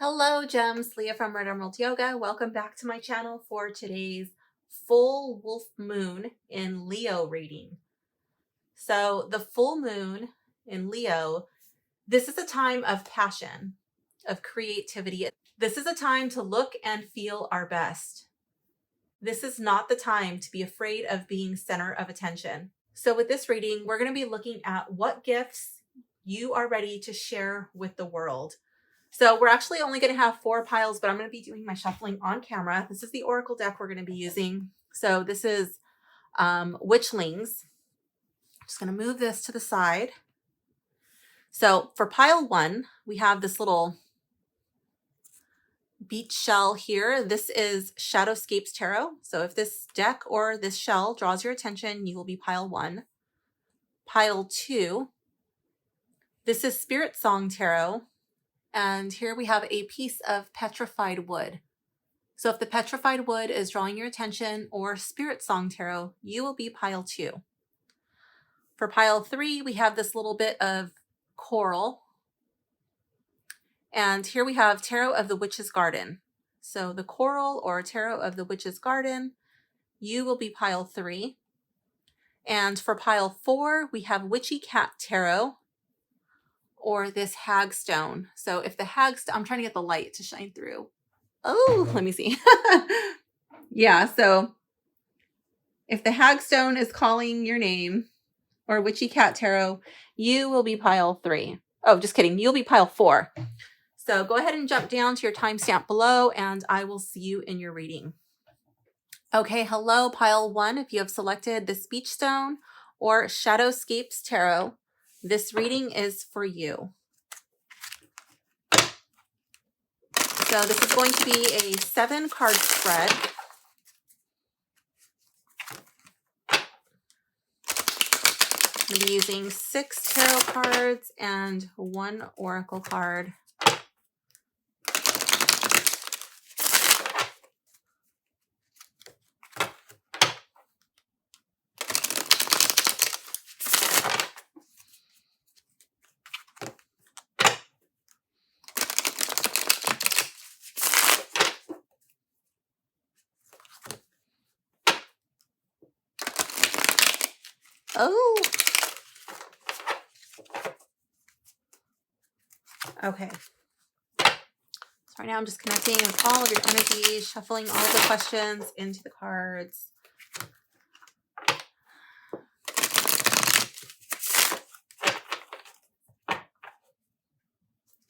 Hello gems, Leah from Red Emerald Yoga. Welcome back to my channel for today's full wolf moon in Leo reading. So the full moon in Leo, this is a time of passion, of creativity. This is a time to look and feel our best. This is not the time to be afraid of being center of attention. So with this reading, we're going to be looking at what gifts you are ready to share with the world. So we're actually only going to have 4 piles, but I'm going to be doing my shuffling on camera. This is the Oracle deck we're going to be using. So this is Witchlings. I'm just going to move this to the side. So for pile 1, we have this little beach shell here. This is Shadowscapes Tarot. So if this deck or this shell draws your attention, you will be pile 1. Pile 2, this is Spiritsong Tarot. And here we have a piece of petrified wood. So if the petrified wood is drawing your attention or Spiritsong Tarot, you will be pile 2. For pile 3, we have this little bit of coral. And here we have Tarot of the Witch's Garden. So the coral or Tarot of the Witch's Garden, you will be pile 3. And for pile 4, we have Witchy Cat Tarot or this hagstone. So if the hagstone, I'm trying to get the light to shine through. Oh, let me see. Yeah, so if the hagstone is calling your name or Witchy Cat Tarot, you will be pile 3. Oh, just kidding. You'll be pile 4. So go ahead and jump down to your timestamp below and I will see you in your reading. Okay, hello, pile 1. If you have selected the Speechstone or Shadowscapes Tarot, this reading is for you. So this is going to be a 7-card spread. I'm going to be using 6 tarot cards and 1 oracle card. Oh, okay. So right now I'm just connecting with all of your energies, shuffling all of the questions into the cards.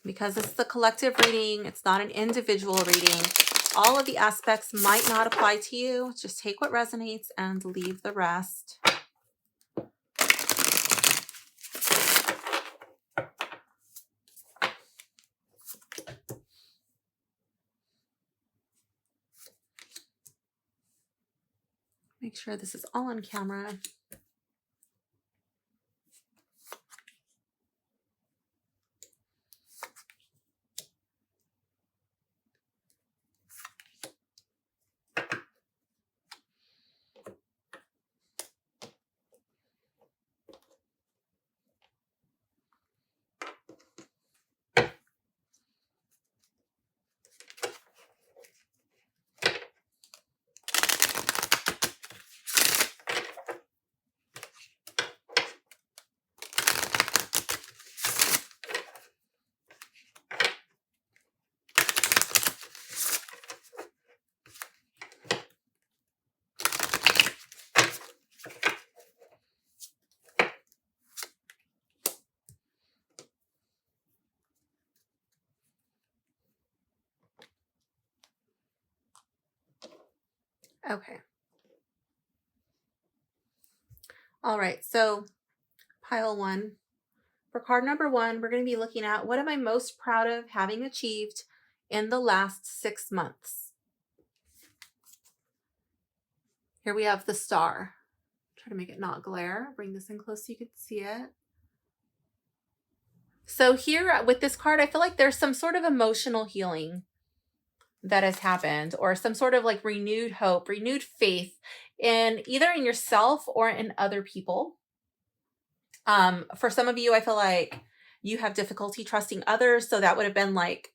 Because this is a collective reading, it's not an individual reading. All of the aspects might not apply to you. Just take what resonates and leave the rest. Make sure this is all on camera. Okay. All right, so pile 1. For card number 1, we're going to be looking at what am I most proud of having achieved in the last 6 months. Here we have the star. Try to make it not glare. Bring this in close so you can see it. So here with this card, I feel like there's some sort of emotional healing that has happened, or some sort of like renewed hope, renewed faith in either in yourself or in other people. For some of you, I feel like you have difficulty trusting others. So that would have been like,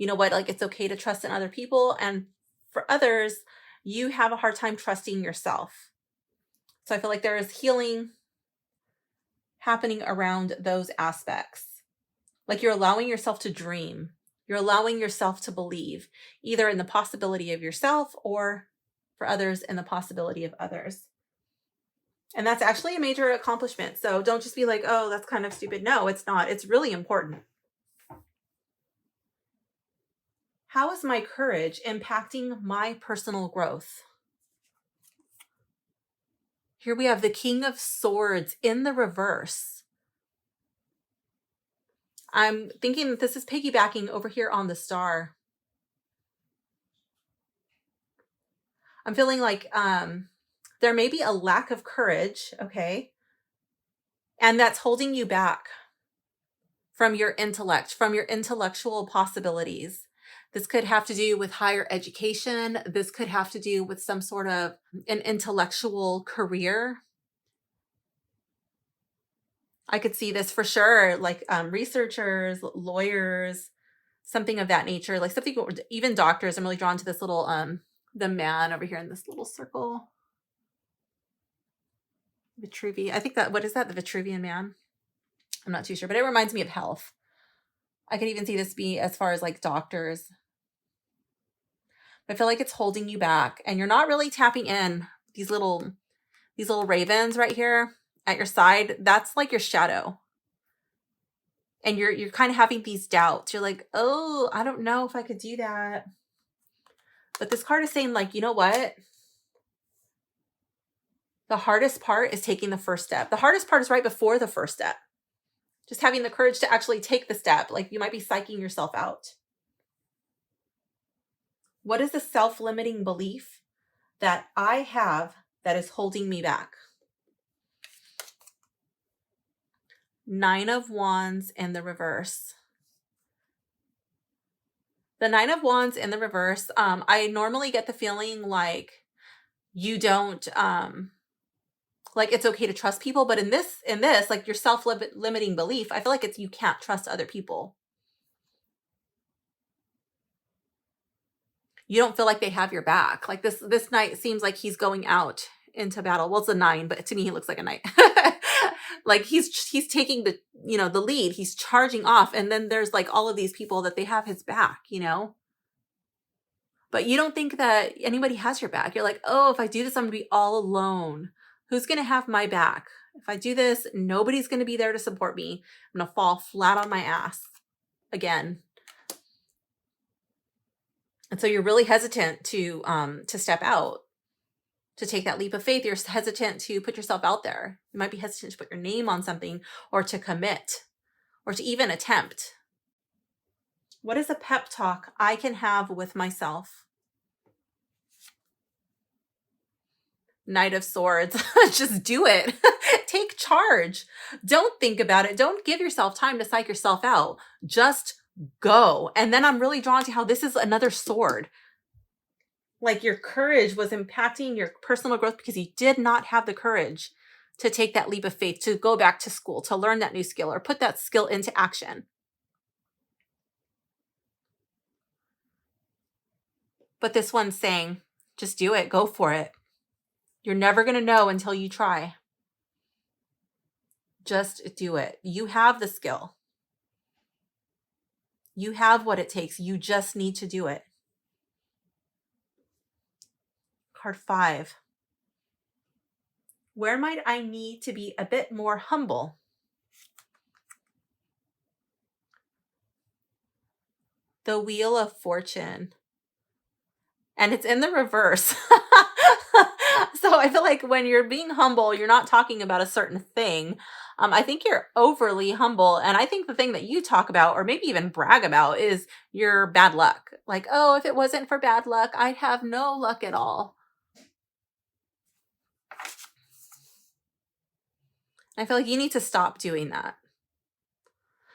you know what, like it's okay to trust in other people. And for others, you have a hard time trusting yourself. So I feel like there is healing happening around those aspects. Like you're allowing yourself to dream. You're allowing yourself to believe either in the possibility of yourself or for others in the possibility of others. And that's actually a major accomplishment. So don't just be like, oh, that's kind of stupid. No, it's not. It's really important. How is my courage impacting my personal growth? Here we have the King of Swords in the reverse. I'm thinking that this is piggybacking over here on the Star. I'm feeling like there may be a lack of courage, okay? And that's holding you back from your intellect, from your intellectual possibilities. This could have to do with higher education. This could have to do with some sort of an intellectual career. I could see this for sure, like researchers, lawyers, something of that nature, like something, even doctors. I'm really drawn to this little, the man over here in this little circle. Vitruvian. I think that, what is that? The Vitruvian man? I'm not too sure, but it reminds me of health. I could even see this be as far as like doctors. I feel like it's holding you back and you're not really tapping in. These little ravens right here at your side, that's like your shadow. And you're kind of having these doubts. You're like, oh, I don't know if I could do that. But this card is saying like, you know what? The hardest part is taking the first step. The hardest part is right before the first step. Just having the courage to actually take the step. Like you might be psyching yourself out. What is the self-limiting belief that I have that is holding me back? 9 of Wands in the reverse. The 9 of Wands in the reverse, I normally get the feeling like you don't, like it's okay to trust people, but in this, like your self-limiting belief, I feel like it's you can't trust other people. You don't feel like they have your back. Like this knight seems like he's going out into battle. Well, it's a 9, but to me he looks like a knight. Like he's taking the, you know, the lead. He's charging off, and then there's like all of these people that they have his back, you know. But you don't think that anybody has your back. You're like, oh, if I do this, I'm gonna be all alone. Who's gonna have my back? If I do this, nobody's gonna be there to support me. I'm gonna fall flat on my ass again. And so you're really hesitant to step out, to take that leap of faith. You're hesitant to put yourself out there. You might be hesitant to put your name on something or to commit or to even attempt. What is a pep talk I can have with myself? Knight of Swords. Just do it. Take charge. Don't think about it. Don't give yourself time to psych yourself out. Just go. And then I'm really drawn to how this is another sword. Like your courage was impacting your personal growth because you did not have the courage to take that leap of faith, to go back to school, to learn that new skill or put that skill into action. But this one's saying, just do it. Go for it. You're never going to know until you try. Just do it. You have the skill. You have what it takes. You just need to do it. Card 5. Where might I need to be a bit more humble? The Wheel of Fortune. And it's in the reverse. So I feel like when you're being humble, you're not talking about a certain thing. I think you're overly humble. And I think the thing that you talk about, or maybe even brag about, is your bad luck. Like, oh, if it wasn't for bad luck, I'd have no luck at all. I feel like you need to stop doing that.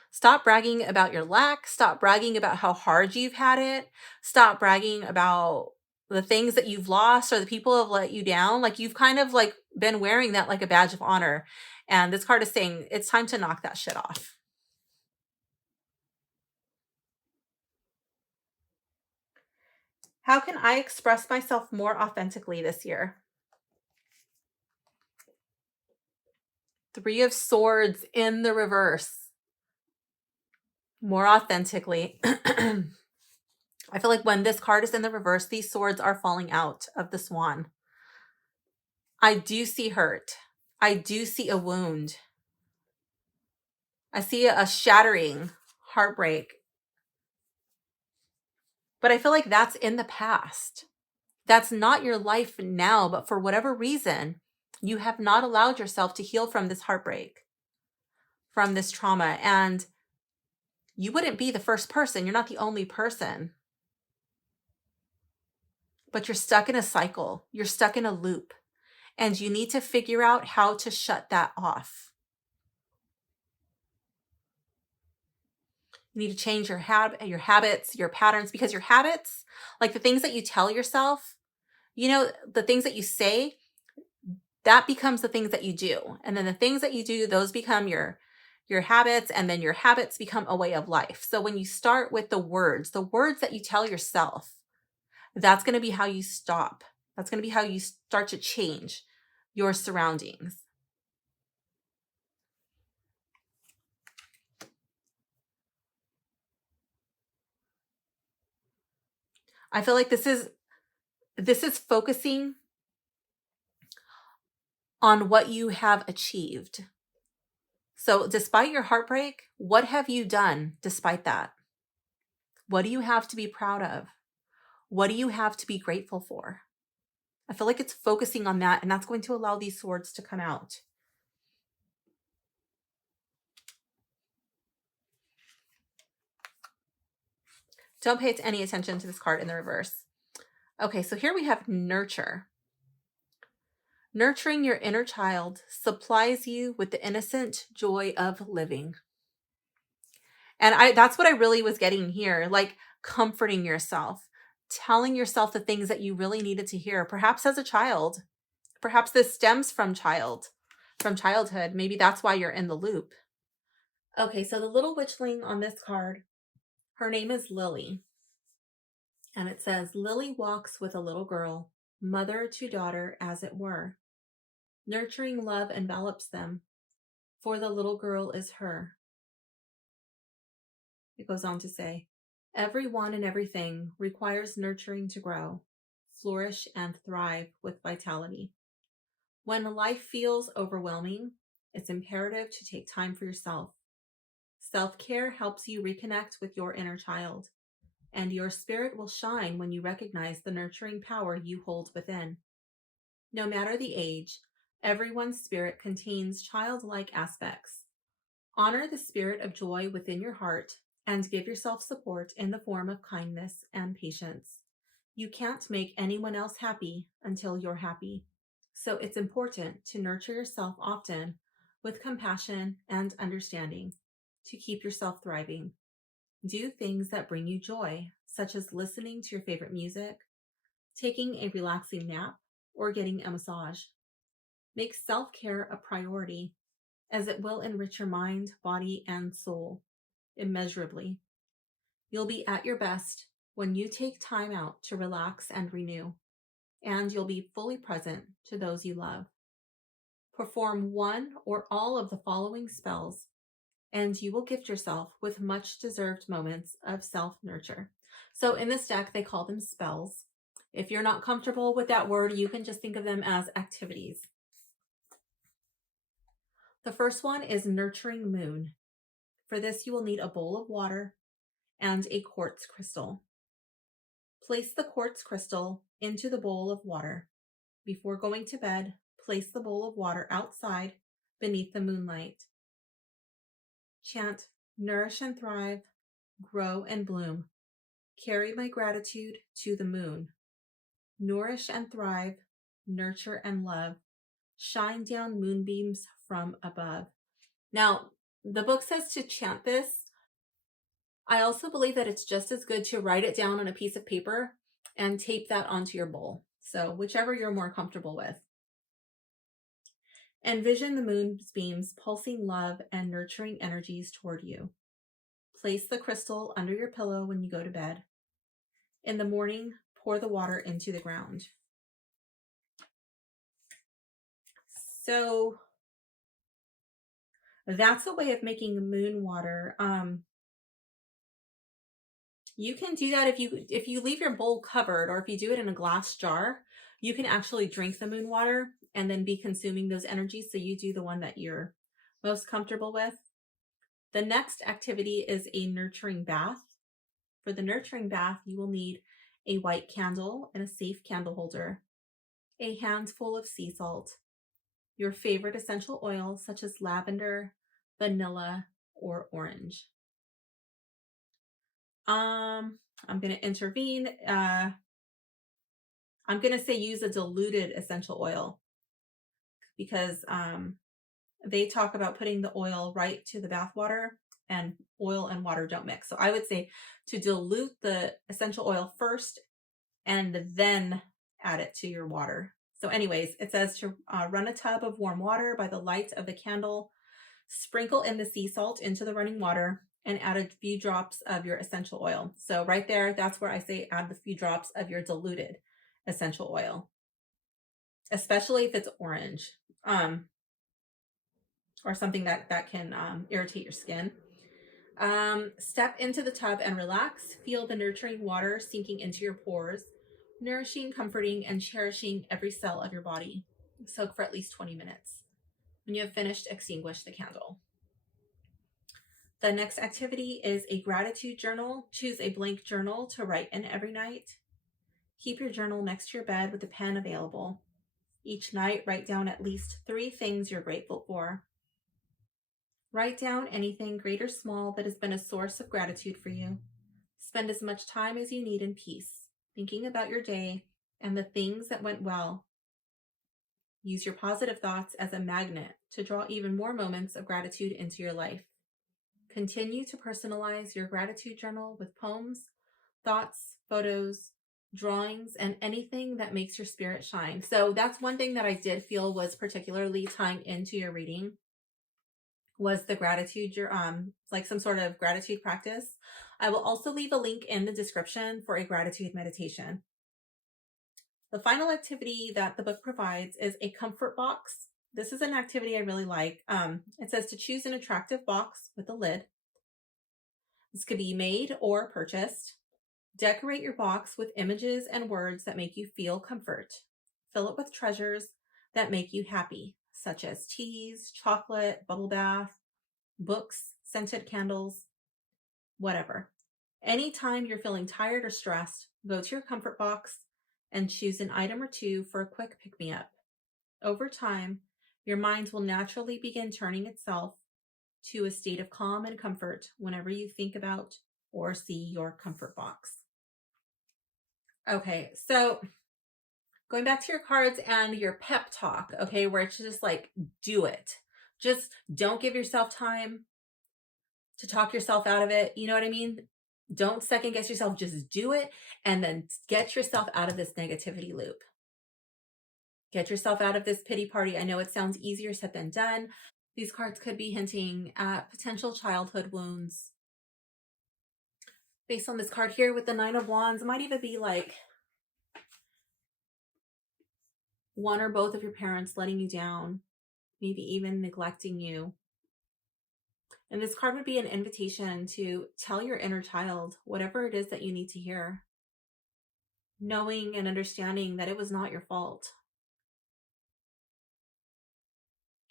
Stop bragging about your lack. Stop bragging about how hard you've had it. Stop bragging about the things that you've lost or the people have let you down. Like you've kind of like been wearing that like a badge of honor. And this card is saying it's time to knock that shit off. How can I express myself more authentically this year? Three of Swords in the reverse. More authentically. I feel like when this card is in the reverse, these swords are falling out of the swan. I do see hurt. I do see a wound. I see a shattering, heartbreak. But I feel like that's in the past. That's not your life now, but for whatever reason, you have not allowed yourself to heal from this heartbreak, from this trauma. And you wouldn't be the first person. You're not the only person. But you're stuck in a cycle. You're stuck in a loop. And you need to figure out how to shut that off. You need to change your habits, your patterns, because your habits, like the things that you tell yourself, you know, the things that you say, that becomes the things that you do. And then the things that you do, those become your habits, and then your habits become a way of life. So when you start with the words that you tell yourself, that's going to be how you stop. That's going to be how you start to change your surroundings. I feel like this is focusing on what you have achieved. So despite your heartbreak, what have you done despite that? What do you have to be proud of? What do you have to be grateful for? I feel like it's focusing on that, and that's going to allow these swords to come out. Don't pay any attention to this card in the reverse. Okay, so here we have nurture. Nurturing your inner child supplies you with the innocent joy of living. And that's what I really was getting here, like comforting yourself, telling yourself the things that you really needed to hear, perhaps as a child. Perhaps this stems from childhood. Maybe that's why you're in the loop. Okay, so the little witchling on this card, her name is Lily. And it says, Lily walks with a little girl, mother to daughter as it were. Nurturing love envelops them, for the little girl is her. It goes on to say, everyone and everything requires nurturing to grow, flourish, and thrive with vitality. When life feels overwhelming, it's imperative to take time for yourself. Self-care helps you reconnect with your inner child, and your spirit will shine when you recognize the nurturing power you hold within. No matter the age, everyone's spirit contains childlike aspects. Honor the spirit of joy within your heart and give yourself support in the form of kindness and patience. You can't make anyone else happy until you're happy. So it's important to nurture yourself often with compassion and understanding to keep yourself thriving. Do things that bring you joy, such as listening to your favorite music, taking a relaxing nap, or getting a massage. Make self-care a priority, as it will enrich your mind, body, and soul immeasurably. You'll be at your best when you take time out to relax and renew, and you'll be fully present to those you love. Perform one or all of the following spells, and you will gift yourself with much deserved moments of self-nurture. So in this deck, they call them spells. If you're not comfortable with that word, you can just think of them as activities. The first one is Nurturing Moon. For this, you will need a bowl of water and a quartz crystal. Place the quartz crystal into the bowl of water. Before going to bed, place the bowl of water outside beneath the moonlight. Chant, nourish and thrive, grow and bloom. Carry my gratitude to the moon. Nourish and thrive, nurture and love. Shine down moonbeams from above. Now, the book says to chant this. I also believe that it's just as good to write it down on a piece of paper and tape that onto your bowl. So whichever you're more comfortable with. Envision the moonbeams pulsing love and nurturing energies toward you. Place the crystal under your pillow when you go to bed. In the morning, pour the water into the ground. So that's a way of making moon water. You can do that if you leave your bowl covered, or if you do it in a glass jar, you can actually drink the moon water and then be consuming those energies. So you do the one that you're most comfortable with. The next activity is a nurturing bath. For the nurturing bath, you will need a white candle and a safe candle holder, a handful of sea salt, your favorite essential oil such as lavender, vanilla, or orange. I'm going to intervene. I'm going to say use a diluted essential oil, because they talk about putting the oil right to the bath water, and oil and water don't mix. So I would say to dilute the essential oil first and then add it to your water. So anyways, it says to run a tub of warm water by the light of the candle, sprinkle in the sea salt into the running water, and add a few drops of your essential oil. So right there, that's where I say add the few drops of your diluted essential oil, especially if it's orange, or something that can irritate your skin. Step into the tub and relax. Feel the nurturing water sinking into your pores, nourishing, comforting, and cherishing every cell of your body. Soak for at least 20 minutes. When you have finished, extinguish the candle. The next activity is a gratitude journal. Choose a blank journal to write in every night. Keep your journal next to your bed with a pen available. Each night, write down at least 3 things you're grateful for. Write down anything, great or small, that has been a source of gratitude for you. Spend as much time as you need in peace, thinking about your day and the things that went well. Use your positive thoughts as a magnet to draw even more moments of gratitude into your life. Continue to personalize your gratitude journal with poems, thoughts, photos, drawings, and anything that makes your spirit shine. So that's one thing that I did feel was particularly tying into your reading, was the gratitude, like some sort of gratitude practice. I will also leave a link in the description for a gratitude meditation. The final activity that the book provides is a comfort box. This is an activity I really like. It says to choose an attractive box with a lid. This could be made or purchased. Decorate your box with images and words that make you feel comfort. Fill it with treasures that make you happy, such as teas, chocolate, bubble bath, books, scented candles, whatever. Anytime you're feeling tired or stressed, go to your comfort box and choose an item or two for a quick pick-me-up. Over time, your mind will naturally begin turning itself to a state of calm and comfort whenever you think about or see your comfort box. Okay, so going back to your cards and your pep talk, okay, where it's just like, do it. Just don't give yourself time to talk yourself out of it. You know what I mean? Don't second guess yourself. Just do it, and then get yourself out of this negativity loop. Get yourself out of this pity party. I know it sounds easier said than done. These cards could be hinting at potential childhood wounds. Based on this card here with the 9 of Wands, it might even be like one or both of your parents letting you down, maybe even neglecting you. And this card would be an invitation to tell your inner child whatever it is that you need to hear, knowing and understanding that it was not your fault.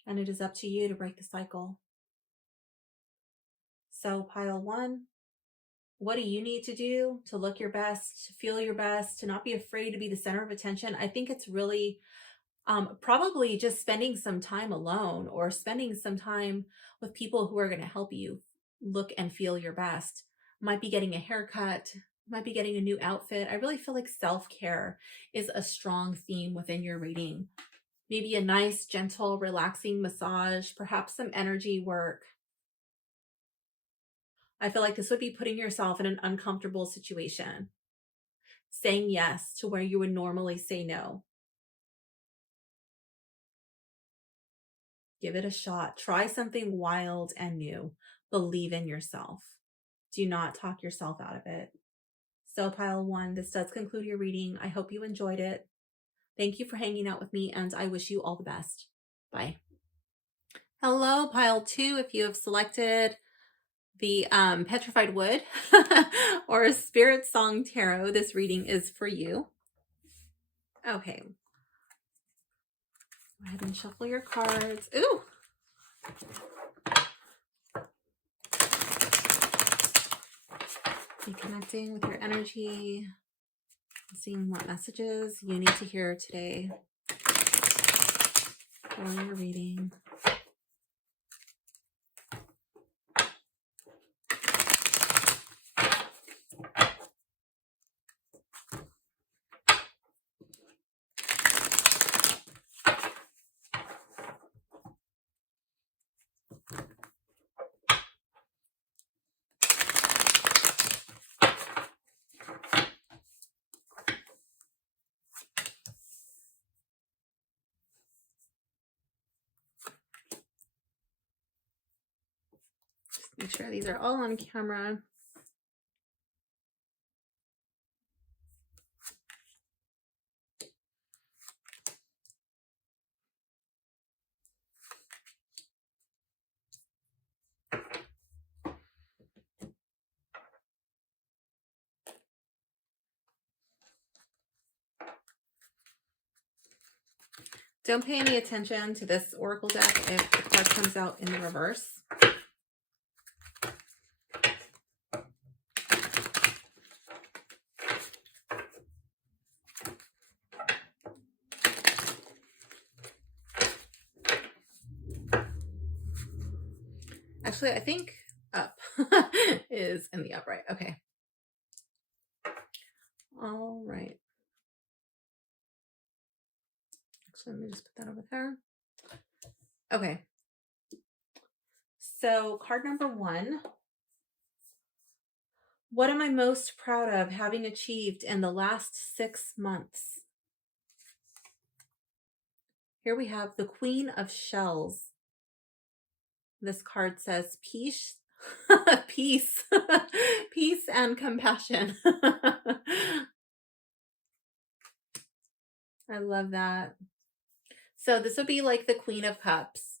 And it is up to you to break the cycle. So pile 1, what do you need to do to look your best, to feel your best, to not be afraid to be the center of attention? I think it's really probably just spending some time alone, or spending some time with people who are going to help you look and feel your best. Might be getting a haircut, might be getting a new outfit. I really feel like self-care is a strong theme within your reading. Maybe a nice, gentle, relaxing massage, perhaps some energy work. I feel like this would be putting yourself in an uncomfortable situation, saying yes to where you would normally say no. Give it a shot. Try something wild and new. Believe in yourself. Do not talk yourself out of it. So pile 1, this does conclude your reading. I hope you enjoyed it. Thank you for hanging out with me, and I wish you all the best. Bye. Hello, pile 2. If you have selected the Petrified Wood or Spiritsong Tarot, this reading is for you. Okay. Go ahead and shuffle your cards. Ooh! Be connecting with your energy, seeing what messages you need to hear today for your reading. Make sure these are all on camera. Don't pay any attention to this oracle deck if the card comes out in the reverse. Actually, I think up is in the upright. Okay. All right. Actually, let me just put that over there. Okay. So card number 1. What am I most proud of having achieved in the last 6 months? Here we have the Queen of Shells. This card says peace, peace, peace and compassion. I love that. So this would be like the Queen of Cups.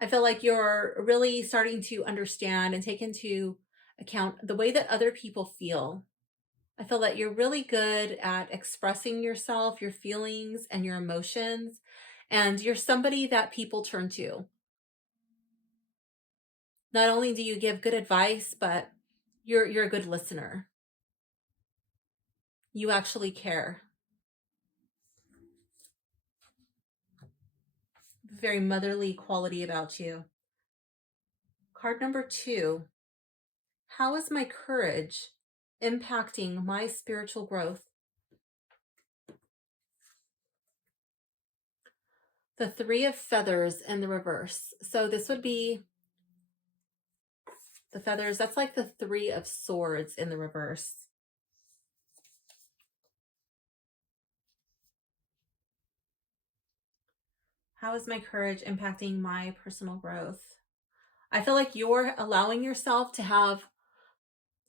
I feel like you're really starting to understand and take into account the way that other people feel. I feel that you're really good at expressing yourself, your feelings, and your emotions. And you're somebody that people turn to. Not only do you give good advice, but you're a good listener. You actually care. Very motherly quality about you. Card number 2. How is my courage impacting my spiritual growth? The 3 of Feathers in the reverse. So this would be the feathers. That's like the 3 of Swords in the reverse. How is my courage impacting my personal growth? I feel like you're allowing yourself to have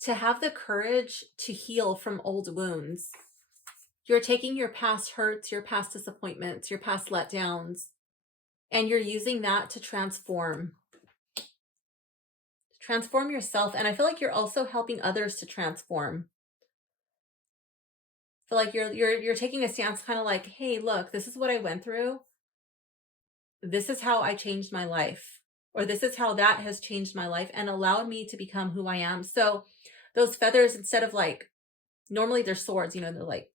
the courage to heal from old wounds. You're taking your past hurts, your past disappointments, your past letdowns, and you're using that to transform yourself. And I feel like you're also helping others to transform. I feel like you're taking a stance kind of like, hey, look, this is what I went through. This is how I changed my life, or this is how that has changed my life and allowed me to become who I am. So those feathers, instead of like, normally they're swords, you know, they're like,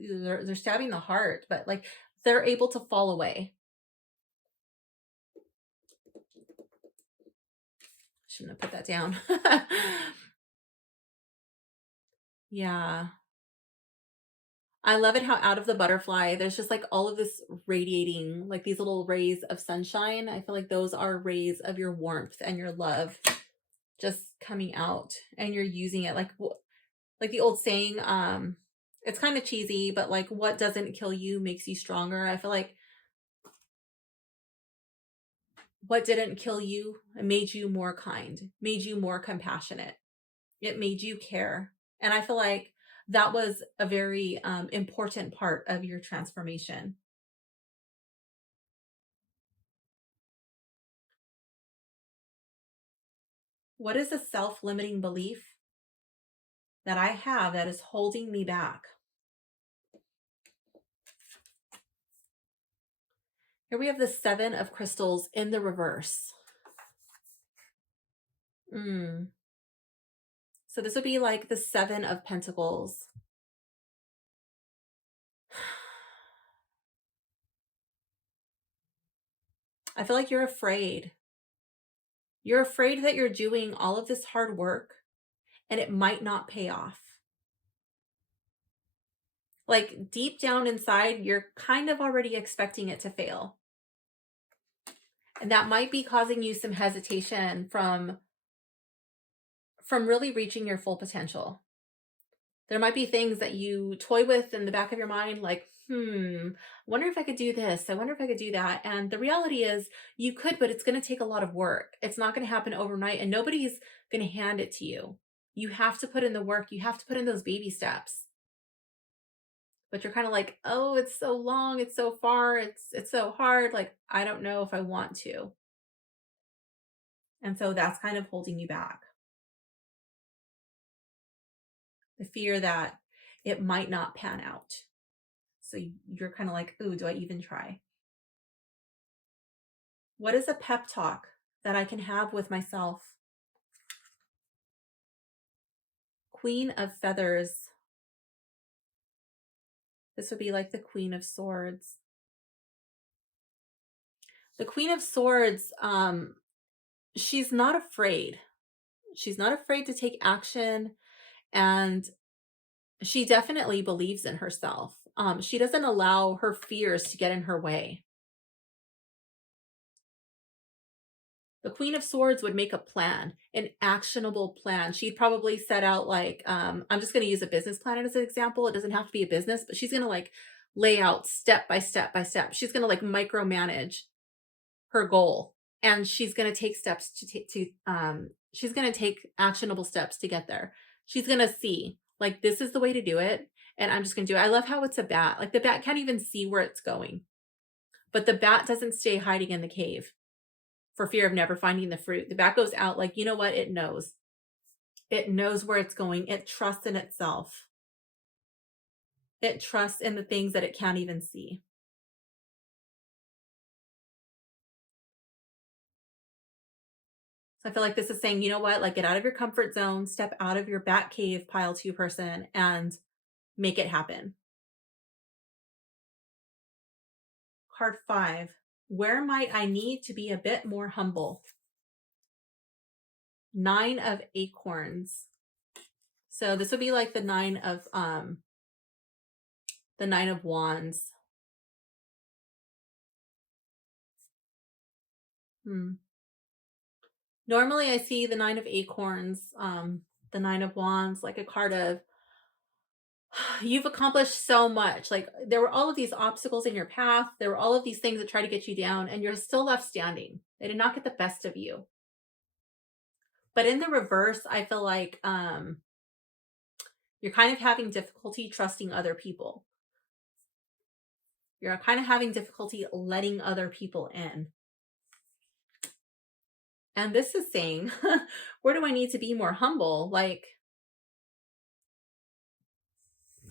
they're stabbing the heart, but like they're able to fall away. Shouldn't have put that down. Yeah. I love it how out of the butterfly, there's just like all of this radiating, like these little rays of sunshine. I feel like those are rays of your warmth and your love just coming out, and you're using it like the old saying, it's kind of cheesy, but like what doesn't kill you makes you stronger. I feel like what didn't kill you made you more kind, made you more compassionate. It made you care. And I feel like that was a very important part of your transformation. What is a self-limiting belief that I have that is holding me back? Here we have the 7 of crystals in the reverse. So this would be like the 7 of pentacles. I feel like you're afraid. You're afraid that you're doing all of this hard work and it might not pay off. Like deep down inside, you're kind of already expecting it to fail. And that might be causing you some hesitation from really reaching your full potential. There might be things that you toy with in the back of your mind, like, I wonder if I could do this. I wonder if I could do that. And the reality is you could, but it's going to take a lot of work. It's not going to happen overnight and nobody's going to hand it to you. You have to put in the work. You have to put in those baby steps. But you're kind of like, oh, it's so long. It's so far. It's so hard. Like, I don't know if I want to. And so that's kind of holding you back. The fear that it might not pan out. So you're kind of like, ooh, do I even try? What is a pep talk that I can have with myself? Queen of Feathers. This would be like the Queen of Swords. The Queen of Swords, she's not afraid. She's not afraid to take action, and she definitely believes in herself. She doesn't allow her fears to get in her way. The Queen of Swords would make a plan, an actionable plan. She'd probably set out like, I'm just going to use a business plan as an example. It doesn't have to be a business, but she's going to like lay out step by step by step. She's going to like micromanage her goal, and she's going to take steps she's going to take actionable steps to get there. She's going to see like, this is the way to do it. And I'm just going to do it. I love how it's a bat. Like the bat can't even see where it's going, but the bat doesn't stay hiding in the cave for fear of never finding the fruit. The bat goes out like, you know what? It knows. It knows where it's going. It trusts in itself. It trusts in the things that it can't even see. So I feel like this is saying, you know what? Like, get out of your comfort zone, step out of your bat cave pile 2 person and make it happen. Card 5. Where might I need to be a bit more humble? 9 of Acorns. So this would be like the 9 of Wands. Normally I see the 9 of Acorns, the 9 of Wands, like a card of, you've accomplished so much. Like there were all of these obstacles in your path. There were all of these things that try to get you down, and you're still left standing. They did not get the best of you. But in the reverse, I feel like you're kind of having difficulty trusting other people. You're kind of having difficulty letting other people in. And this is saying, where do I need to be more humble? Like,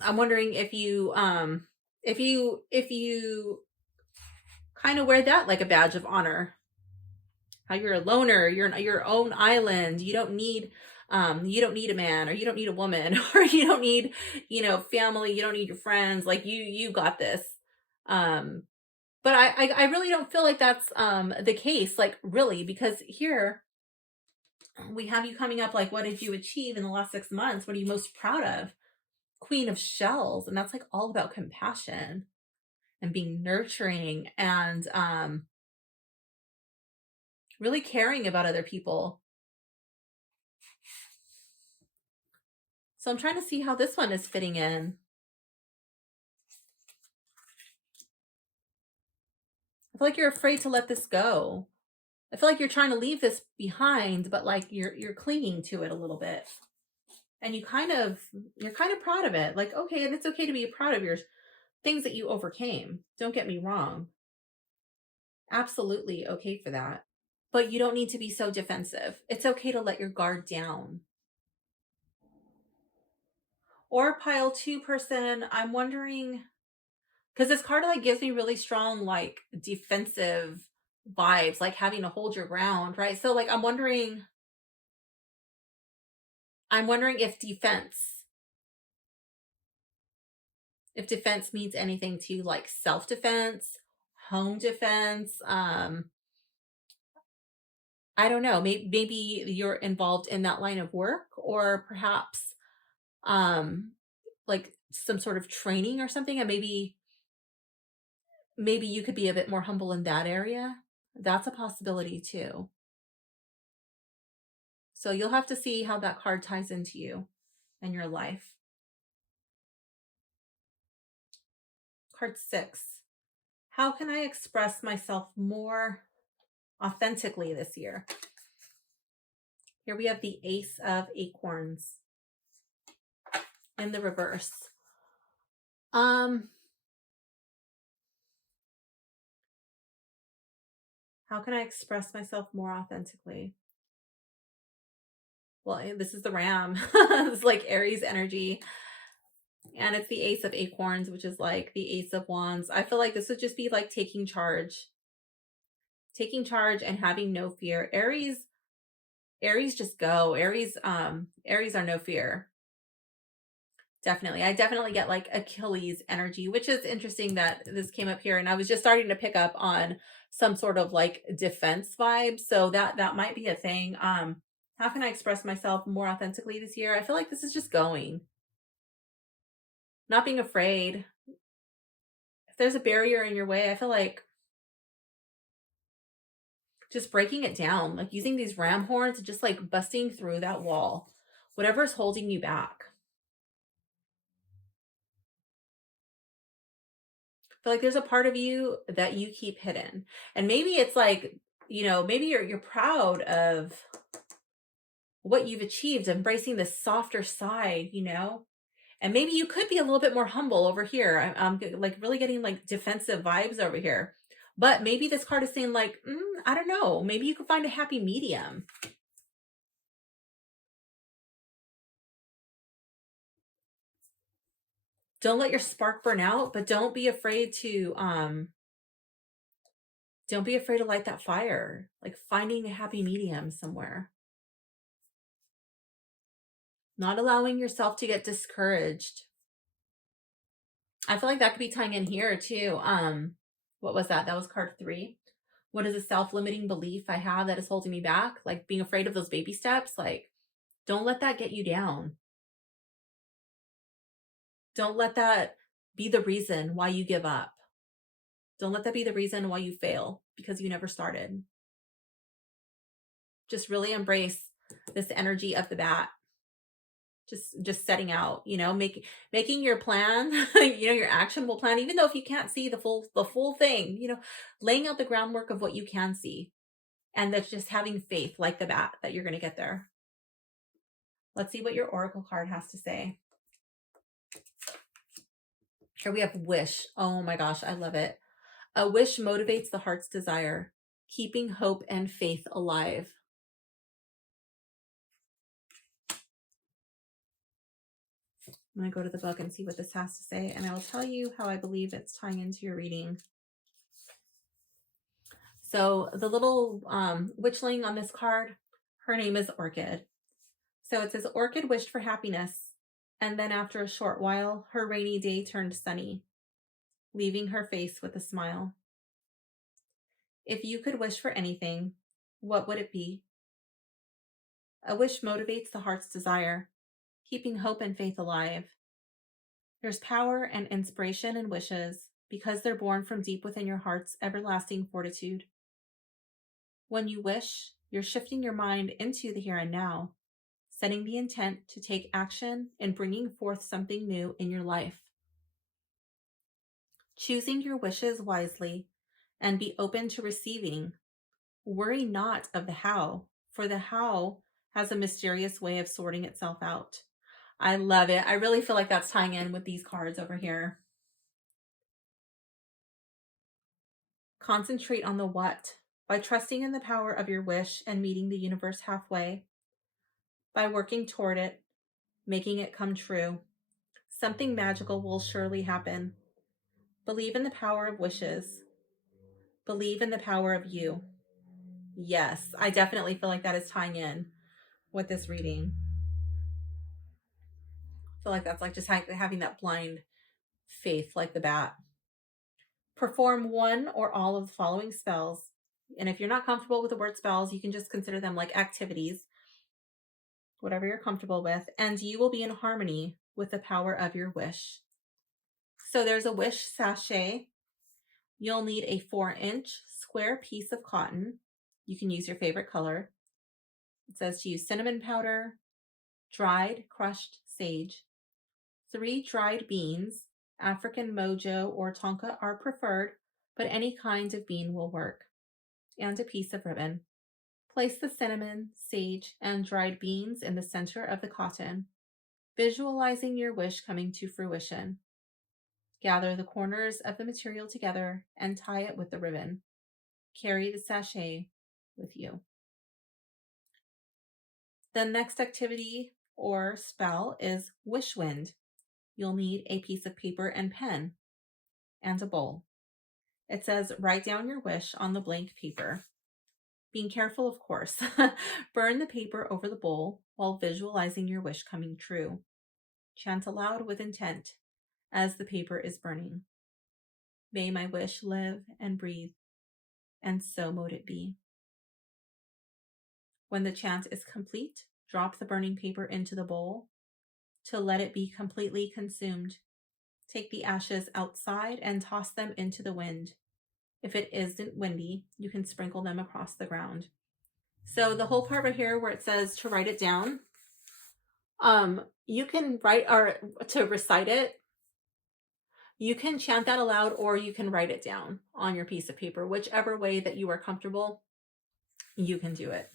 I'm wondering if you kind of wear that like a badge of honor. How you're a loner, you're on your own island. You don't need a man, or you don't need a woman, or you don't need, family, you don't need your friends. Like you got this. But I really don't feel like that's the case, like really, because here we have you coming up like, what did you achieve in the last 6 months? What are you most proud of? Queen of Shells. And that's like all about compassion and being nurturing and really caring about other people. So I'm trying to see how this one is fitting in. I feel like you're afraid to let this go. I feel like you're trying to leave this behind, but like you're clinging to it a little bit. And you're kind of proud of it. Like, okay, and it's okay to be proud of your things that you overcame. Don't get me wrong. Absolutely okay for that. But you don't need to be so defensive. It's okay to let your guard down. Or pile 2 person, I'm wondering, because this card like gives me really strong like defensive vibes, like having to hold your ground, right? So like I'm wondering if defense means anything to you, like self-defense, home defense. I don't know, maybe you're involved in that line of work, or perhaps like some sort of training or something, and maybe you could be a bit more humble in that area. That's a possibility too. So you'll have to see how that card ties into you and your life. Card 6. How can I express myself more authentically this year? Here we have the Ace of Acorns in the reverse. How can I express myself more authentically? Well, this is the Ram. It's like Aries energy. And it's the Ace of Acorns, which is like the Ace of Wands. I feel like this would just be like taking charge and having no fear. Aries just go. Aries are no fear. Definitely. I definitely get like Achilles energy, which is interesting that this came up here. And I was just starting to pick up on some sort of like defense vibe. So that might be a thing. How can I express myself more authentically this year? I feel like this is just going. Not being afraid. If there's a barrier in your way, I feel like just breaking it down, like using these ram horns and just like busting through that wall, whatever's holding you back. I feel like there's a part of you that you keep hidden. And maybe it's like, maybe you're proud of what you've achieved, embracing this softer side, and maybe you could be a little bit more humble over here. I'm like really getting like defensive vibes over here. But maybe this card is saying like, I don't know, maybe you could find a happy medium. Don't let your spark burn out, but don't be afraid to light that fire, like finding a happy medium somewhere. Not allowing yourself to get discouraged. I feel like that could be tying in here too. What was that? That was card 3. What is a self-limiting belief I have that is holding me back? Like being afraid of those baby steps. Like, don't let that get you down. Don't let that be the reason why you give up. Don't let that be the reason why you fail because you never started. Just really embrace this energy of the bat. Just setting out, making your plan, your actionable plan, even though if you can't see the full thing, laying out the groundwork of what you can see. And that's just having faith like the bat that you're going to get there. Let's see what your oracle card has to say. Here we have wish. Oh my gosh, I love it. A wish motivates the heart's desire, keeping hope and faith alive. I'm going to go to the book and see what this has to say, and I will tell you how I believe it's tying into your reading. So the little witchling on this card, her name is Orchid. So it says, Orchid wished for happiness, and then after a short while, her rainy day turned sunny, leaving her face with a smile. If you could wish for anything, what would it be? A wish motivates the heart's desire, keeping hope and faith alive. There's power and inspiration in wishes because they're born from deep within your heart's everlasting fortitude. When you wish, you're shifting your mind into the here and now, setting the intent to take action and bringing forth something new in your life. Choosing your wishes wisely and be open to receiving. Worry not of the how, for the how has a mysterious way of sorting itself out. I love it. I really feel like that's tying in with these cards over here. Concentrate on the what. By trusting in the power of your wish and meeting the universe halfway. By working toward it, making it come true. Something magical will surely happen. Believe in the power of wishes. Believe in the power of you. Yes, I definitely feel like that is tying in with this reading. I feel like that's like just having that blind faith like the bat. Perform one or all of the following spells. And if you're not comfortable with the word spells, you can just consider them like activities, whatever you're comfortable with, and you will be in harmony with the power of your wish. So there's a wish sachet. You'll need a 4-inch square piece of cotton. You can use your favorite color. It says to use cinnamon powder, dried crushed sage, 3 dried beans. African mojo or tonka are preferred, but any kind of bean will work, and a piece of ribbon. Place the cinnamon, sage, and dried beans in the center of the cotton, visualizing your wish coming to fruition. Gather the corners of the material together and tie it with the ribbon. Carry the sachet with you. The next activity or spell is Wish Wind. You'll need a piece of paper and pen and a bowl. It says, write down your wish on the blank paper. Being careful, of course. Burn the paper over the bowl while visualizing your wish coming true. Chant aloud with intent as the paper is burning. May my wish live and breathe, and so mote it be. When the chant is complete, drop the burning paper into the bowl to let it be completely consumed. Take the ashes outside and toss them into the wind. If it isn't windy, you can sprinkle them across the ground. So the whole part right here where it says to write it down, you can write or to recite it. You can chant that aloud or you can write it down on your piece of paper. Whichever way that you are comfortable, you can do it.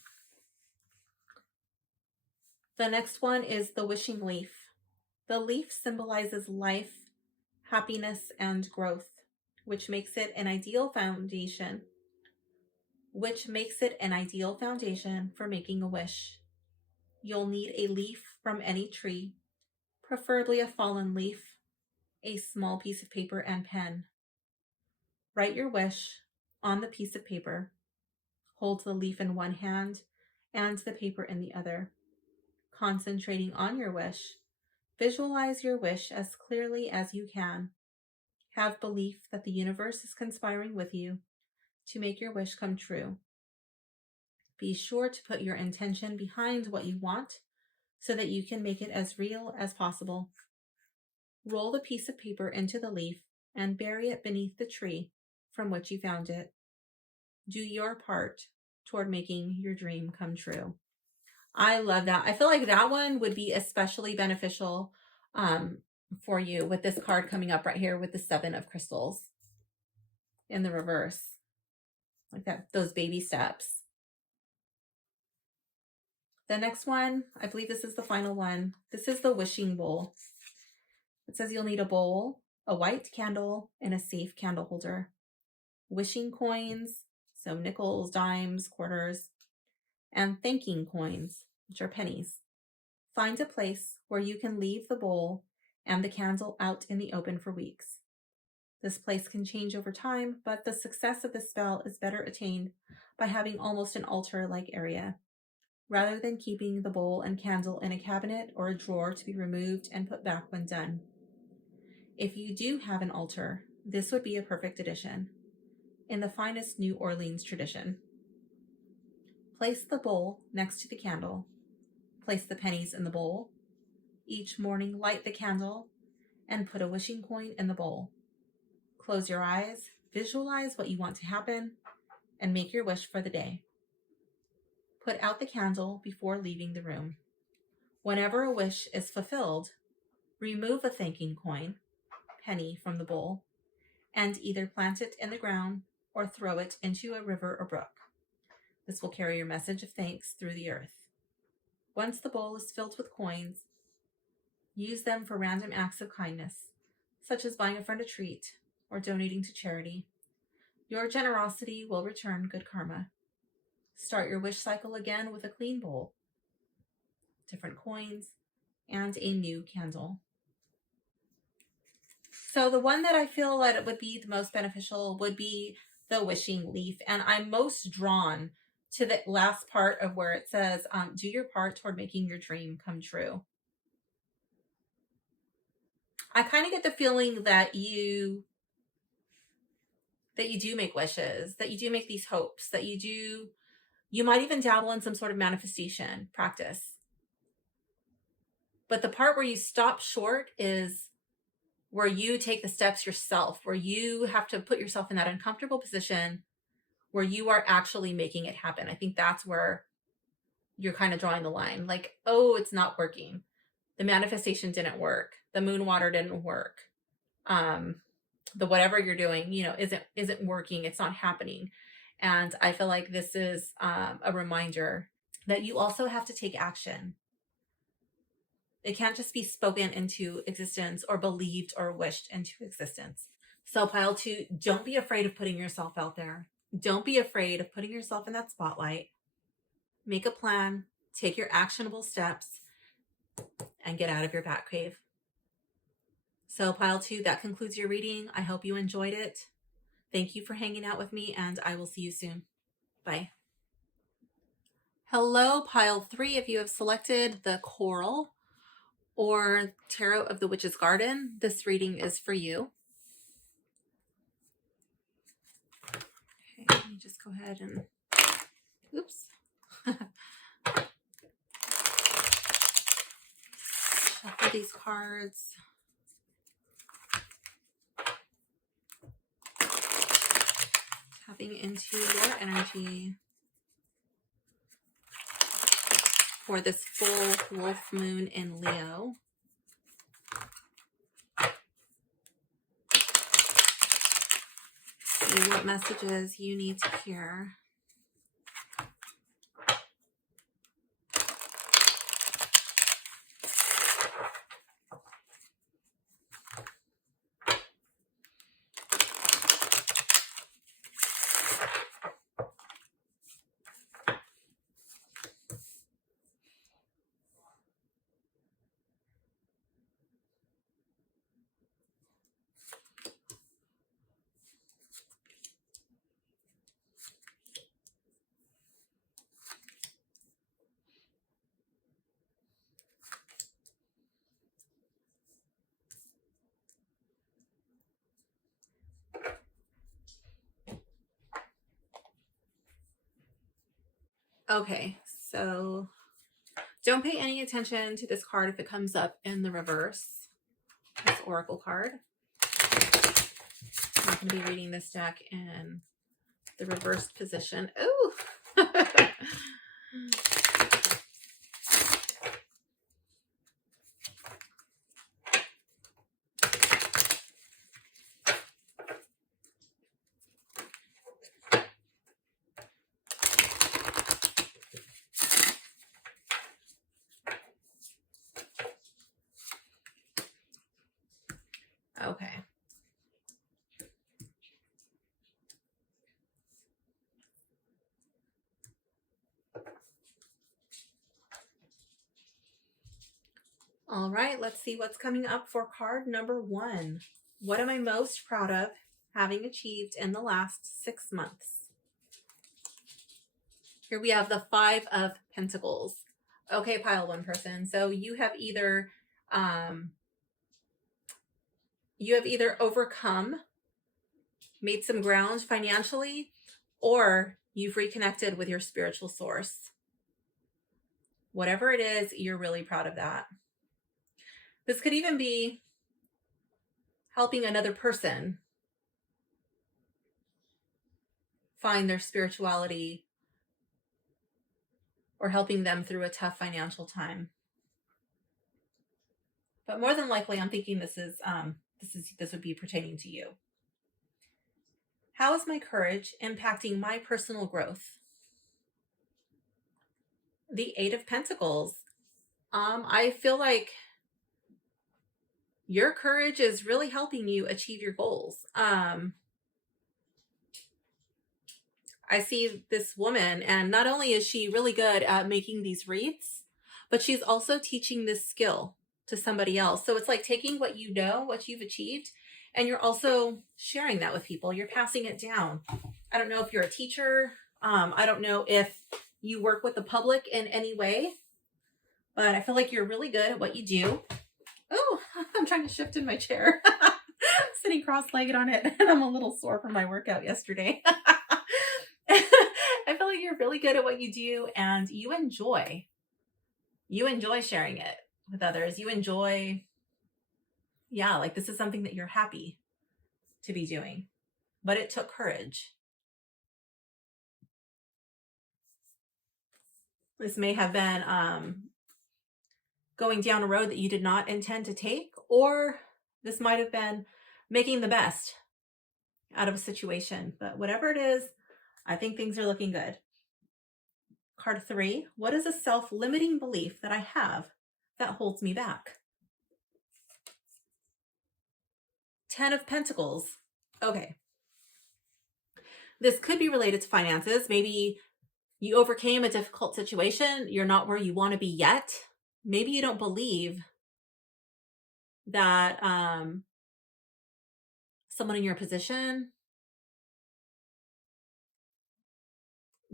The next one is the wishing leaf. The leaf symbolizes life, happiness, and growth, which makes it an ideal foundation for making a wish. You'll need a leaf from any tree, preferably a fallen leaf, a small piece of paper, and pen. Write your wish on the piece of paper. Hold the leaf in one hand and the paper in the other. Concentrating on your wish, visualize your wish as clearly as you can. Have belief that the universe is conspiring with you to make your wish come true. Be sure to put your intention behind what you want so that you can make it as real as possible. Roll the piece of paper into the leaf and bury it beneath the tree from which you found it. Do your part toward making your dream come true. I love that. I feel like that one would be especially beneficial for you with this card coming up right here with the 7 of crystals in the reverse. Like that, those baby steps. The next one, I believe this is the final one. This is the wishing bowl. It says you'll need a bowl, a white candle, and a safe candle holder. Wishing coins, so nickels, dimes, quarters, and thanking coins, which are pennies. Find a place where you can leave the bowl and the candle out in the open for weeks. This place can change over time, but the success of this spell is better attained by having almost an altar-like area, rather than keeping the bowl and candle in a cabinet or a drawer to be removed and put back when done. If you do have an altar, this would be a perfect addition, in the finest New Orleans tradition. Place the bowl next to the candle. Place the pennies in the bowl. Each morning, light the candle and put a wishing coin in the bowl. Close your eyes, visualize what you want to happen, and make your wish for the day. Put out the candle before leaving the room. Whenever a wish is fulfilled, remove a thanking coin, penny, from the bowl, and either plant it in the ground or throw it into a river or brook. This will carry your message of thanks through the earth. Once the bowl is filled with coins, Use them for random acts of kindness, such as buying a friend a treat or donating to charity. Your generosity will return good karma. Start your wish cycle again with a clean bowl, different coins, and a new candle. So the one that I feel that it would be the most beneficial would be the wishing leaf. And I'm most drawn to the last part of where it says, do your part toward making your dream come true. I kind of get the feeling that you do make wishes, that you do make these hopes, that you might even dabble in some sort of manifestation practice. But the part where you stop short is where you take the steps yourself, where you have to put yourself in that uncomfortable position where you are actually making it happen. I think that's where you're kind of drawing the line. Like, oh, it's not working. The manifestation didn't work. The moon water didn't work. The whatever you're doing, isn't working. It's not happening. And I feel like this is a reminder that you also have to take action. It can't just be spoken into existence or believed or wished into existence. So pile 2, don't be afraid of putting yourself out there. Don't be afraid of putting yourself in that spotlight. Make a plan, take your actionable steps, and get out of your bat cave. So pile 2, that concludes your reading. I hope you enjoyed it. Thank you for hanging out with me, and I will see you soon. Bye. Hello, pile 3. If you have selected the Coral or Tarot of the Witch's Garden, this reading is for you. Okay, let me just go ahead and, oops. Shuffle these cards. Tapping into your energy for this full wolf moon in Leo. See what messages you need to hear. Okay, so don't pay any attention to this card if it comes up in the reverse. This oracle card. I'm going to be reading this deck in the reversed position. Ooh! Okay. All right, let's see what's coming up for card number 1. What am I most proud of having achieved in the last 6 months? Here we have the 5 of Pentacles. Okay, pile 1 person. So you have either overcome, made some ground financially, or you've reconnected with your spiritual source. Whatever it is, you're really proud of that. This could even be helping another person find their spirituality or helping them through a tough financial time. But more than likely, I'm thinking this would be pertaining to you. How is my courage impacting my personal growth? The 8 of Pentacles. I feel like your courage is really helping you achieve your goals. I see this woman, and not only is she really good at making these wreaths, but she's also teaching this skill to somebody else. So it's like taking what you know, what you've achieved, and you're also sharing that with people. You're passing it down. I don't know if you're a teacher. I don't know if you work with the public in any way, but I feel like you're really good at what you do. Oh, I'm trying to shift in my chair. Sitting cross-legged on it, and I'm a little sore from my workout yesterday. I feel like you're really good at what you do, and you enjoy sharing it with others. You enjoy, yeah, like this is something that you're happy to be doing, but it took courage. This may have been going down a road that you did not intend to take, or this might have been making the best out of a situation. But whatever it is, I think things are looking good. Card 3, what is a self-limiting belief that I have that holds me back? 10 of Pentacles. Okay. This could be related to finances. Maybe you overcame a difficult situation. You're not where you want to be yet. Maybe you don't believe that someone in your position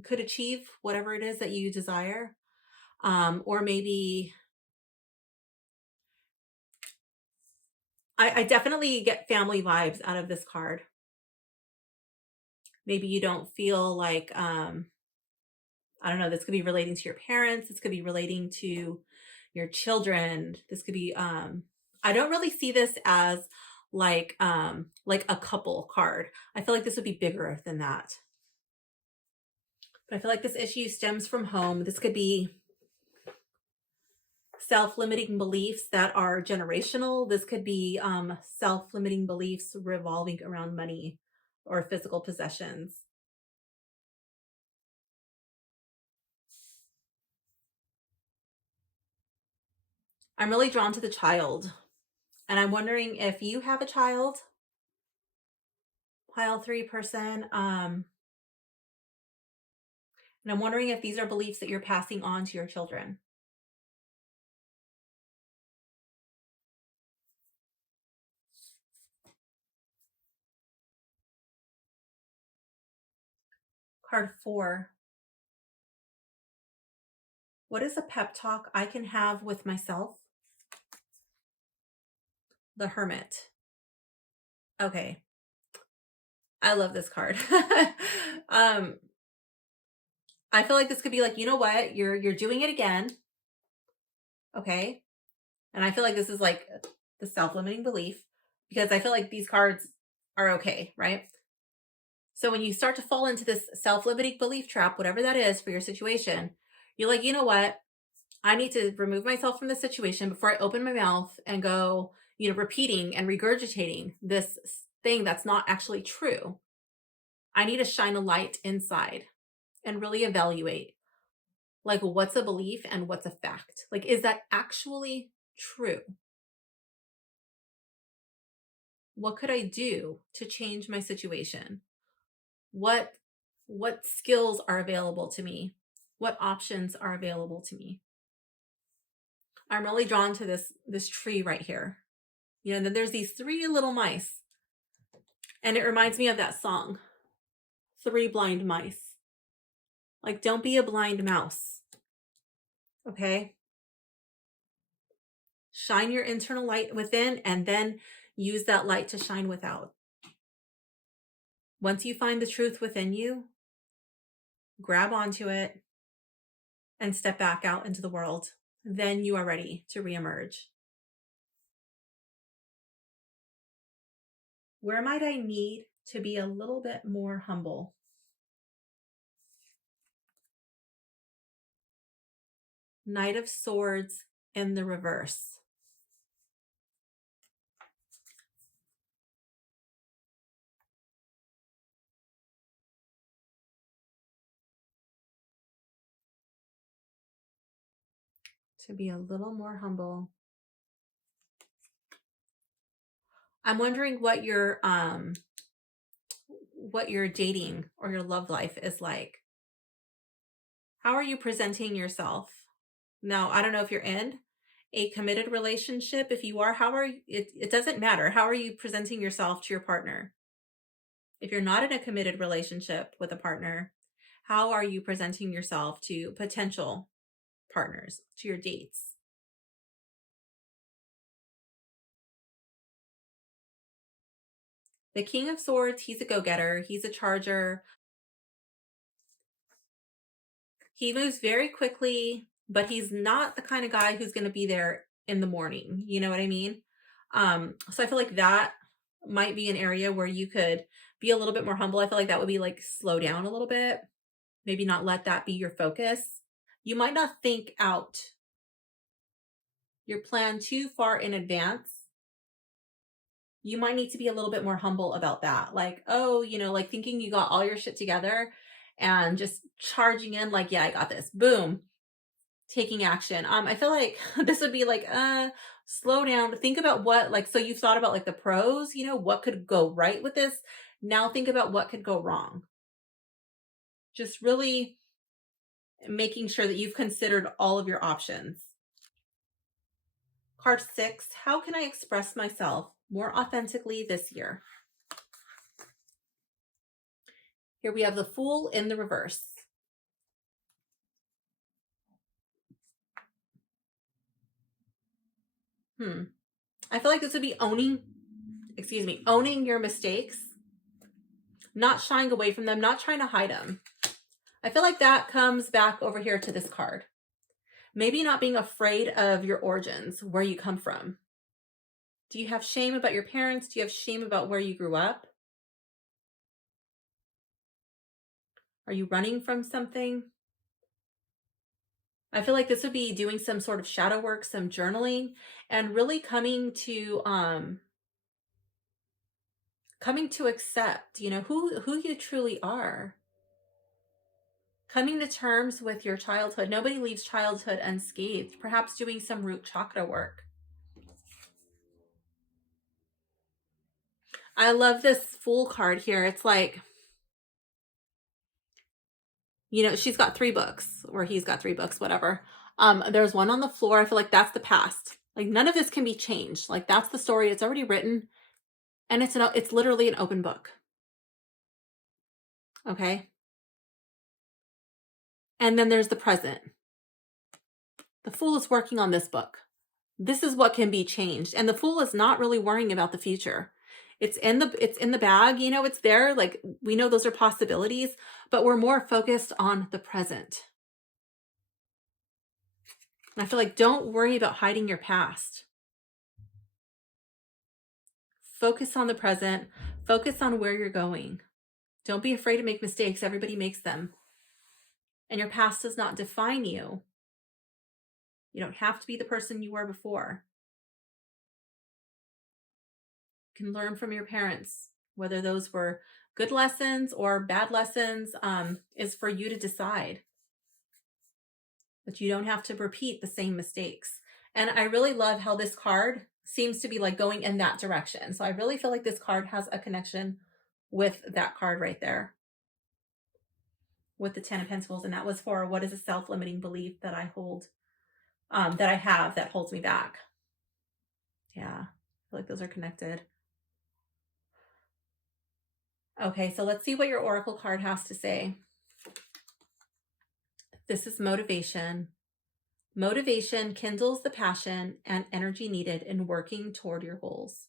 could achieve whatever it is that you desire. Or maybe I definitely get family vibes out of this card. Maybe you don't feel like, I don't know, this could be relating to your parents. This could be relating to your children. This could be, I don't really see this as like a couple card. I feel like this would be bigger than that. But I feel like this issue stems from home. This could be self-limiting beliefs that are generational. This could be self-limiting beliefs revolving around money or physical possessions. I'm really drawn to the child, and I'm wondering if you have a child, pile 3 person, and I'm wondering if these are beliefs that you're passing on to your children. Card 4. What is a pep talk I can have with myself? The Hermit. Okay. I love this card. I feel like this could be like, you know what? You're doing it again. Okay. And I feel like this is like the self-limiting belief, because I feel like these cards are okay, right? So when you start to fall into this self-limiting belief trap, whatever that is for your situation, you're like, you know what? I need to remove myself from the situation before I open my mouth and go, repeating and regurgitating this thing that's not actually true. I need to shine a light inside and really evaluate, like, what's a belief and what's a fact? Like, is that actually true? What could I do to change my situation? What skills are available to me? What options are available to me? I'm really drawn to this tree right here. And then there's these 3 little mice. And it reminds me of that song, 3 Blind Mice. Like, don't be a blind mouse. Okay? Shine your internal light within, and then use that light to shine without. Once you find the truth within you, grab onto it and step back out into the world. Then you are ready to reemerge. Where might I need to be a little bit more humble? Knight of Swords in the reverse. To be a little more humble. I'm wondering what your dating or your love life is like. How are you presenting yourself? Now, I don't know if you're in a committed relationship. If you are, how are you, it doesn't matter. How are you presenting yourself to your partner? If you're not in a committed relationship with a partner, how are you presenting yourself to potential partners, to your dates? The King of Swords, he's a go-getter. He's a charger. He moves very quickly, but he's not the kind of guy who's going to be there in the morning. You know what I mean? So I feel like that might be an area where you could be a little bit more humble. I feel like that would be like slow down a little bit. Maybe not let that be your focus. You might not think out your plan too far in advance. You might need to be a little bit more humble about that. Like, oh, like thinking you got all your shit together and just charging in like, yeah, I got this. Boom. Taking action. I feel like this would be like, slow down. Think about what, like, so you've thought about like the pros, what could go right with this. Now think about what could go wrong. Just really making sure that you've considered all of your options. Card 6, how can I express myself more authentically this year? Here we have the Fool in the reverse. I feel like this would be owning your mistakes, not shying away from them, not trying to hide them. I feel like that comes back over here to this card. Maybe not being afraid of your origins, where you come from. Do you have shame about your parents? Do you have shame about where you grew up? Are you running from something? I feel like this would be doing some sort of shadow work, some journaling, and really coming to accept, who you truly are. Coming to terms with your childhood. Nobody leaves childhood unscathed. Perhaps doing some root chakra work. I love this Fool card here. It's like, she's got 3 books, or he's got 3 books, whatever. There's one on the floor. I feel like that's the past. Like none of this can be changed. Like that's the story. It's already written, and it's literally an open book. Okay. And then there's the present. The Fool is working on this book. This is what can be changed. And the Fool is not really worrying about the future. It's in the bag, it's there. Like we know those are possibilities, but we're more focused on the present. And I feel like don't worry about hiding your past. Focus on the present. Focus on where you're going. Don't be afraid to make mistakes. Everybody makes them. And your past does not define you. You don't have to be the person you were before. You can learn from your parents, whether those were good lessons or bad lessons, is for you to decide. But you don't have to repeat the same mistakes. And I really love how this card seems to be like going in that direction. So I really feel like this card has a connection with that card right there, with the 10 of Pentacles. And that was for what is a self-limiting belief that I hold, that I have that holds me back. Yeah, I feel like those are connected. Okay, so let's see what your Oracle card has to say. This is motivation. Motivation kindles the passion and energy needed in working toward your goals.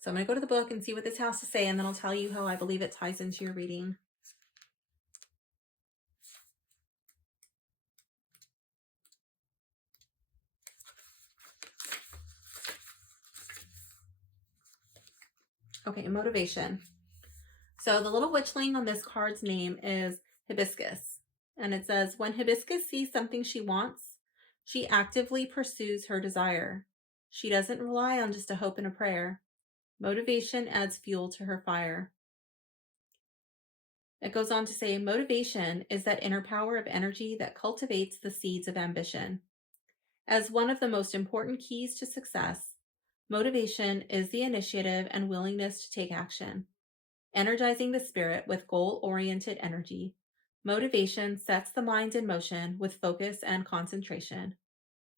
So I'm going to go to the book and see what this has to say, and then I'll tell you how I believe it ties into your reading. Okay, motivation. So the little witchling on this card's name is Hibiscus. And it says, when Hibiscus sees something she wants, she actively pursues her desire. She doesn't rely on just a hope and a prayer. Motivation adds fuel to her fire. It goes on to say, motivation is that inner power of energy that cultivates the seeds of ambition. As one of the most important keys to success, motivation is the initiative and willingness to take action. Energizing the spirit with goal-oriented energy, motivation sets the mind in motion with focus and concentration.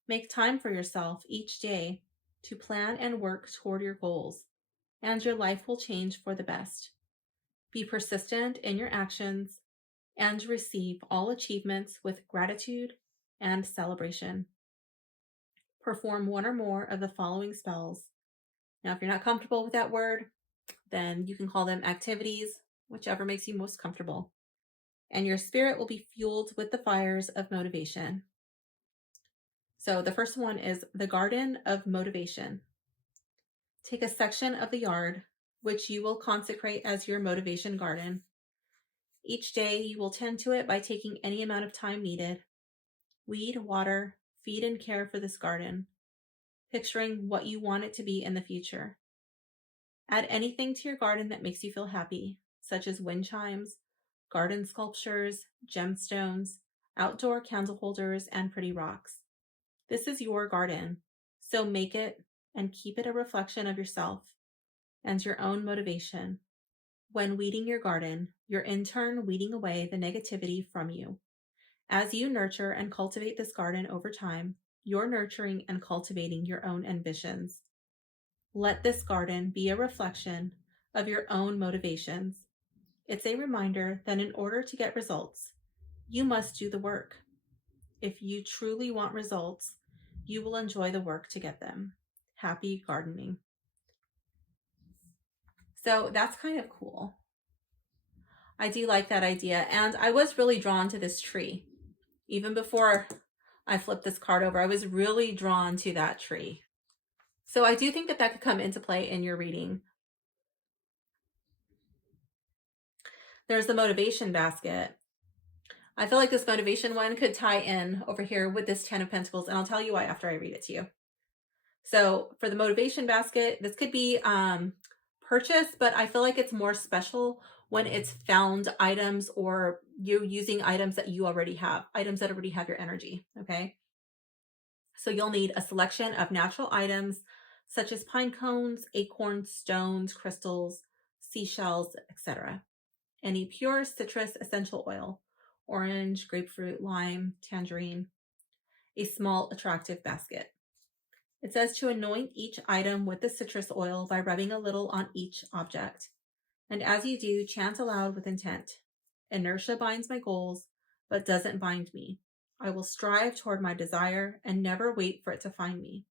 Make time for yourself each day to plan and work toward your goals, and your life will change for the best. Be persistent in your actions and receive all achievements with gratitude and celebration. Perform one or more of the following spells. Now, if you're not comfortable with that word, then you can call them activities, whichever makes you most comfortable. And your spirit will be fueled with the fires of motivation. So the first one is the Garden of Motivation. Take a section of the yard, which you will consecrate as your motivation garden. Each day you will tend to it by taking any amount of time needed. Weed, water, feed, and care for this garden, picturing what you want it to be in the future. Add anything to your garden that makes you feel happy, such as wind chimes, garden sculptures, gemstones, outdoor candle holders, and pretty rocks. This is your garden, so make it and keep it a reflection of yourself and your own motivation. When weeding your garden, you're in turn weeding away the negativity from you. As you nurture and cultivate this garden over time, you're nurturing and cultivating your own ambitions. Let this garden be a reflection of your own motivations. It's a reminder that in order to get results, you must do the work. If you truly want results, you will enjoy the work to get them. Happy gardening. So that's kind of cool. I do like that idea. And I was really drawn to this tree. Even before I flipped this card over, I was really drawn to that tree. So I do think that that could come into play in your reading. There's the motivation basket. I feel like this motivation one could tie in over here with this 10 of Pentacles, and I'll tell you why after I read it to you. So for the motivation basket, this could be purchased, but I feel like it's more special when it's found items or you're using items that you already have, items that already have your energy, okay? So you'll need a selection of natural items such as pine cones, acorns, stones, crystals, seashells, etc. Any pure citrus essential oil, orange, grapefruit, lime, tangerine, a small attractive basket. It says to anoint each item with the citrus oil by rubbing a little on each object. And as you do, chant aloud with intent. Inertia binds my goals, but doesn't bind me. I will strive toward my desire and never wait for it to find me.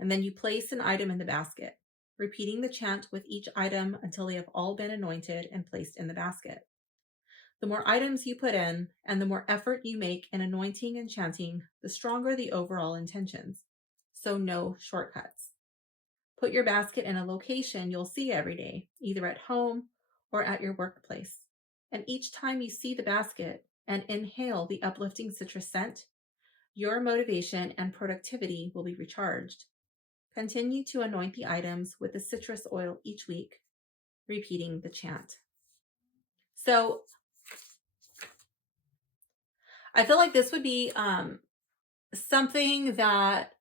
And then you place an item in the basket, repeating the chant with each item until they have all been anointed and placed in the basket. The more items you put in and the more effort you make in anointing and chanting, the stronger the overall intentions. So no shortcuts. Put your basket in a location you'll see every day, either at home or at your workplace. And each time you see the basket and inhale the uplifting citrus scent, your motivation and productivity will be recharged. Continue to anoint the items with the citrus oil each week, repeating the chant. So I feel like this would be something that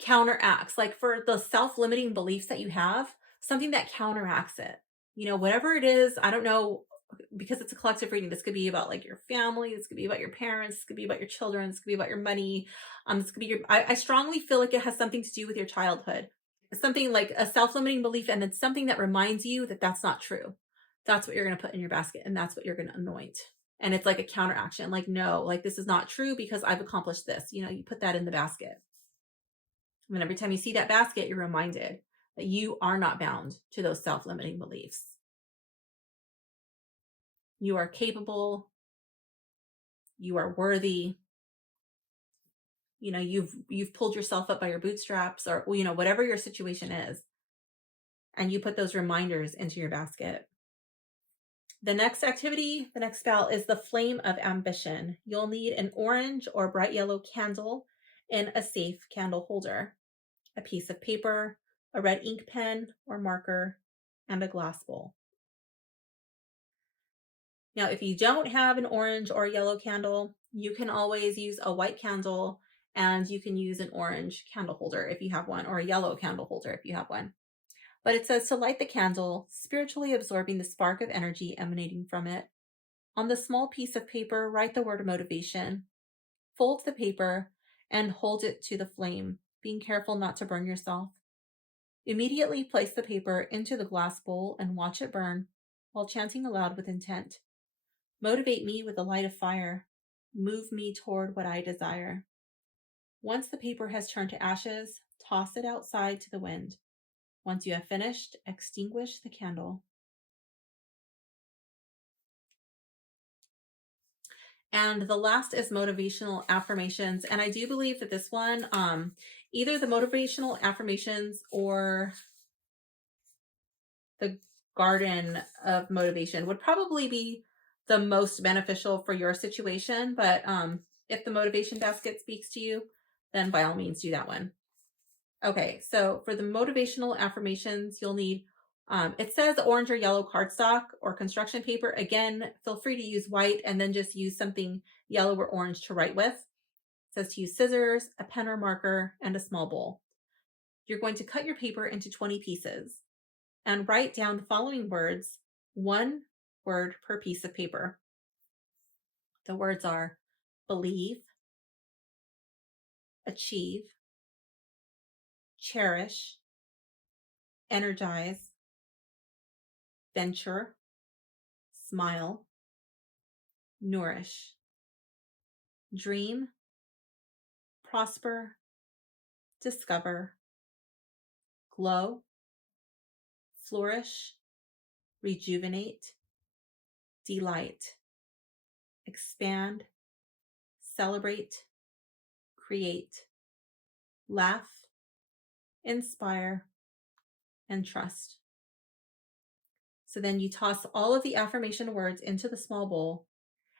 counteracts, like for the self-limiting beliefs that you have, something that counteracts it. You know, whatever it is, I don't know, because it's a collective reading. This could be about like your family. This could be about your parents. This could be about your children. This could be about your money. This could be your, I strongly feel like it has something to do with your childhood. Something like a self-limiting belief, and then something that reminds you that that's not true. That's what you're going to put in your basket, and that's what you're going to anoint. And it's like a counteraction. Like, no, like this is not true because I've accomplished this. You know, you put that in the basket. And every time you see that basket, you're reminded that you are not bound to those self-limiting beliefs. You are capable. You are worthy. You know, you've pulled yourself up by your bootstraps, or, you know, whatever your situation is. And you put those reminders into your basket. The next activity, the next spell is the Flame of Ambition. You'll need an orange or bright yellow candle in a safe candle holder, a piece of paper, a red ink pen or marker, and a glass bowl. Now, if you don't have an orange or yellow candle, you can always use a white candle And you can use an orange candle holder if you have one, or a yellow candle holder if you have one. But it says to light the candle, spiritually absorbing the spark of energy emanating from it. On the small piece of paper, write the word motivation. Fold the paper and hold it to the flame, being careful not to burn yourself. Immediately place the paper into the glass bowl and watch it burn while chanting aloud with intent. Motivate me with the light of fire. Move me toward what I desire. Once the paper has turned to ashes, toss it outside to the wind. Once you have finished, extinguish the candle. And the last is motivational affirmations. And I do believe that this one, either the motivational affirmations or the garden of motivation would probably be the most beneficial for your situation. But if the motivation basket speaks to you, then by all means do that one. Okay, so for the motivational affirmations, you'll need, it says orange or yellow cardstock or construction paper. Again, feel free to use white and then just use something yellow or orange to write with. It says to use scissors, a pen or marker, and a small bowl. You're going to cut your paper into 20 pieces and write down the following words, one word per piece of paper. The words are believe, achieve, cherish, energize, venture, smile, nourish, dream, prosper, discover, glow, flourish, rejuvenate, delight, expand, celebrate, create, laugh, inspire, and trust. So then you toss all of the affirmation words into the small bowl,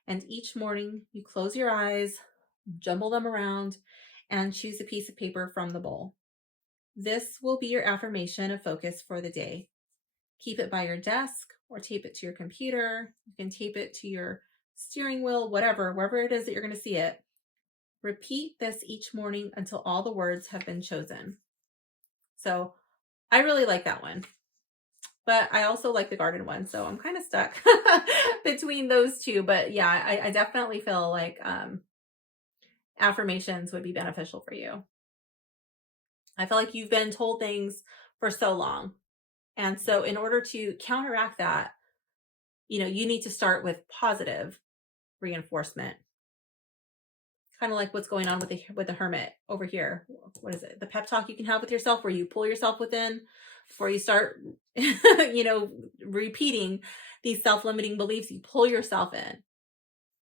and each morning you close your eyes, jumble them around, and choose a piece of paper from the bowl. This will be your affirmation of focus for the day. Keep it by your desk or tape it to your computer. You can tape it to your steering wheel, wherever it is that you're going to see it. Repeat this each morning until all the words have been chosen. So I really like that one. But I also like the garden one, so I'm kind of stuck between those two. But yeah, I definitely feel like affirmations would be beneficial for you. I feel like you've been told things for so long. And so in order to counteract that, you need to start with positive reinforcement. Kind of like what's going on with the hermit over here. What is it? The pep talk you can have with yourself where you pull yourself within before you start, repeating these self-limiting beliefs. You pull yourself in.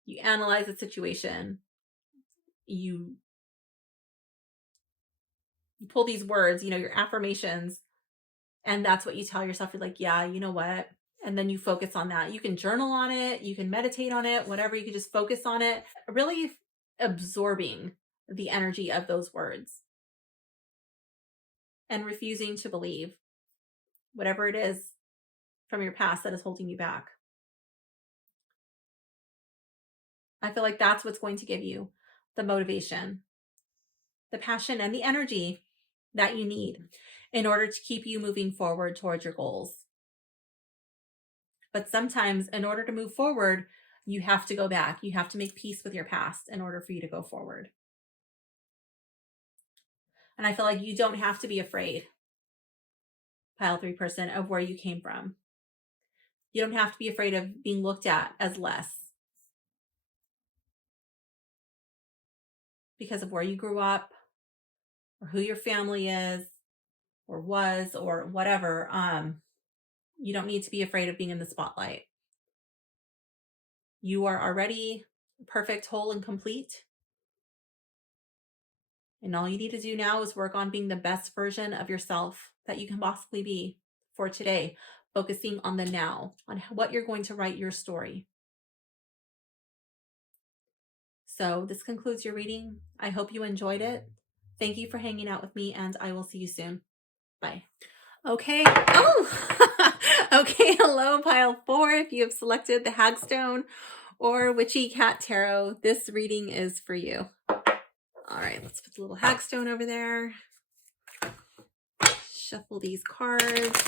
You analyze the situation. You pull these words, your affirmations, and that's what you tell yourself. You're like, yeah, you know what? And then you focus on that. You can journal on it. You can meditate on it, whatever. You can just focus on it. Really absorbing the energy of those words and refusing to believe whatever it is from your past that is holding you back. I feel like that's what's going to give you the motivation, the passion, and the energy that you need in order to keep you moving forward towards your goals. But sometimes in order to move forward, you have to go back. You have to make peace with your past in order for you to go forward. And I feel like you don't have to be afraid, Pile 3 person, of where you came from. You don't have to be afraid of being looked at as less because of where you grew up or who your family is or was or whatever. You don't need to be afraid of being in the spotlight. You are already perfect, whole, and complete. And all you need to do now is work on being the best version of yourself that you can possibly be for today, focusing on the now, on what you're going to write your story. So this concludes your reading. I hope you enjoyed it. Thank you for hanging out with me, and I will see you soon. Bye. Okay. Oh, okay. Hello, Pile 4. If you have selected the Hagstone or Witchy Cat Tarot, this reading is for you. All right, let's put the little hagstone over there. Shuffle these cards.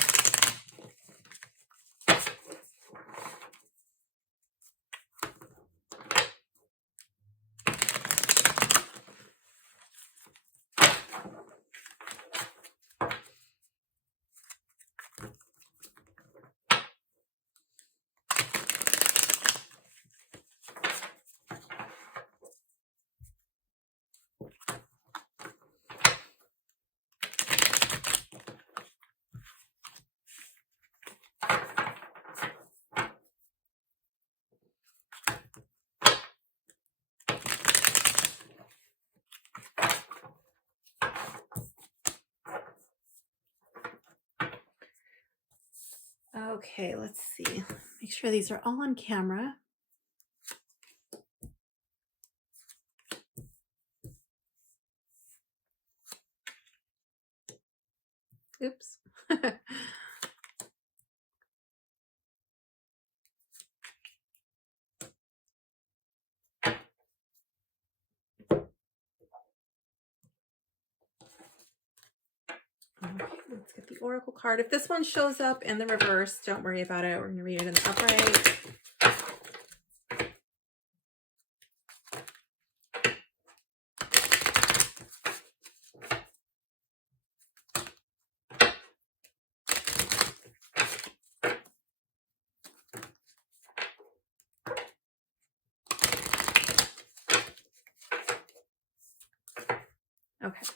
Okay, let's see. Make sure these are all on camera. Oops. Okay, let's get the oracle card. If this one shows up in the reverse, don't worry about it. We're going to read it in the upright. Okay.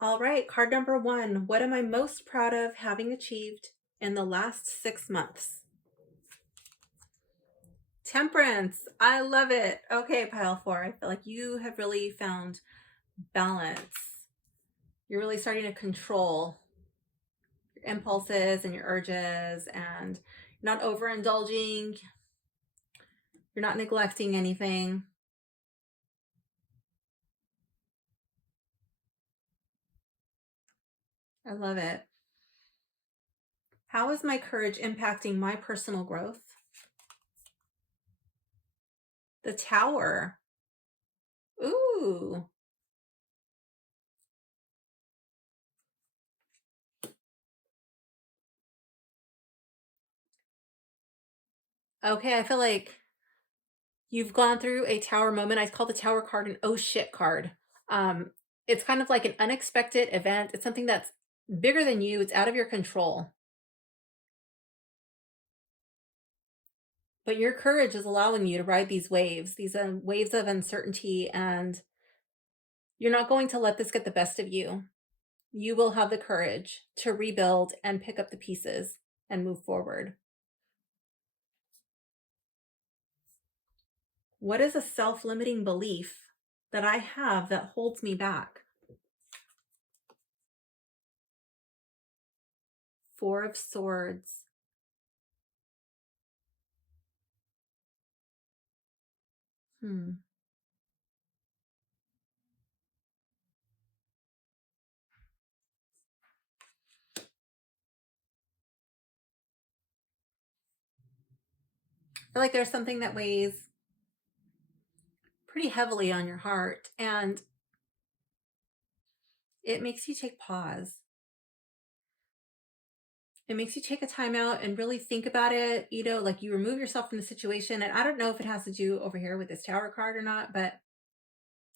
All right, card number 1. What am I most proud of having achieved in the last 6 months? Temperance. I love it. Okay, pile 4. I feel like you have really found balance. You're really starting to control your impulses and your urges, and you're not overindulging. You're not neglecting anything. I love it. How is my courage impacting my personal growth? The Tower. Ooh. Okay, I feel like you've gone through a tower moment. I call the Tower card an oh shit card. It's kind of like an unexpected event. It's something that's bigger than you. It's out of your control. But your courage is allowing you to ride these waves of uncertainty, and you're not going to let this get the best of you. You will have the courage to rebuild and pick up the pieces and move forward. What is a self-limiting belief that I have that holds me back? 4 of Swords. I feel like there's something that weighs pretty heavily on your heart, and it makes you take pause. It makes you take a time out and really think about it, like you remove yourself from the situation. And I don't know if it has to do over here with this Tower card or not, but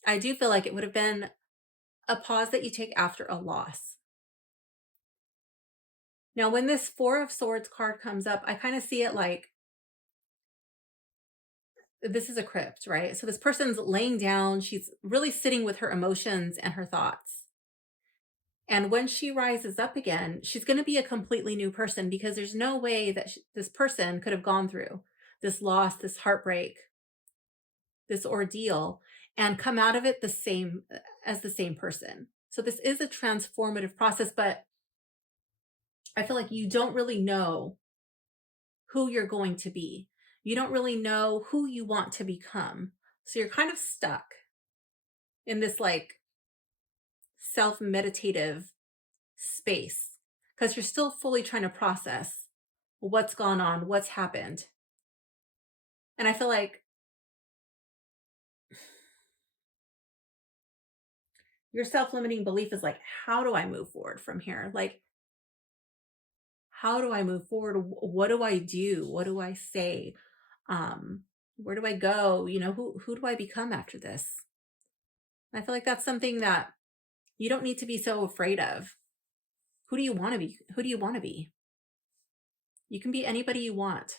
I do feel like it would have been a pause that you take after a loss. Now, when this 4 of Swords card comes up, I kind of see it like this is a crypt, right? So this person's laying down. She's really sitting with her emotions and her thoughts. And when she rises up again, she's going to be a completely new person, because there's no way that this person could have gone through this loss, this heartbreak, this ordeal, and come out of it the same person. So this is a transformative process, but I feel like you don't really know who you're going to be. You don't really know who you want to become. So you're kind of stuck in this like self-meditative space, because you're still fully trying to process what's gone on, what's happened. And I feel like your self-limiting belief is like, how do I move forward from here? Like, how do I move forward? What do I do? What do I say? Where do I go? You know, who do I become after this? I feel like that's something that you don't need to be so afraid of. Who do you want to be? Who do you want to be? You can be anybody you want.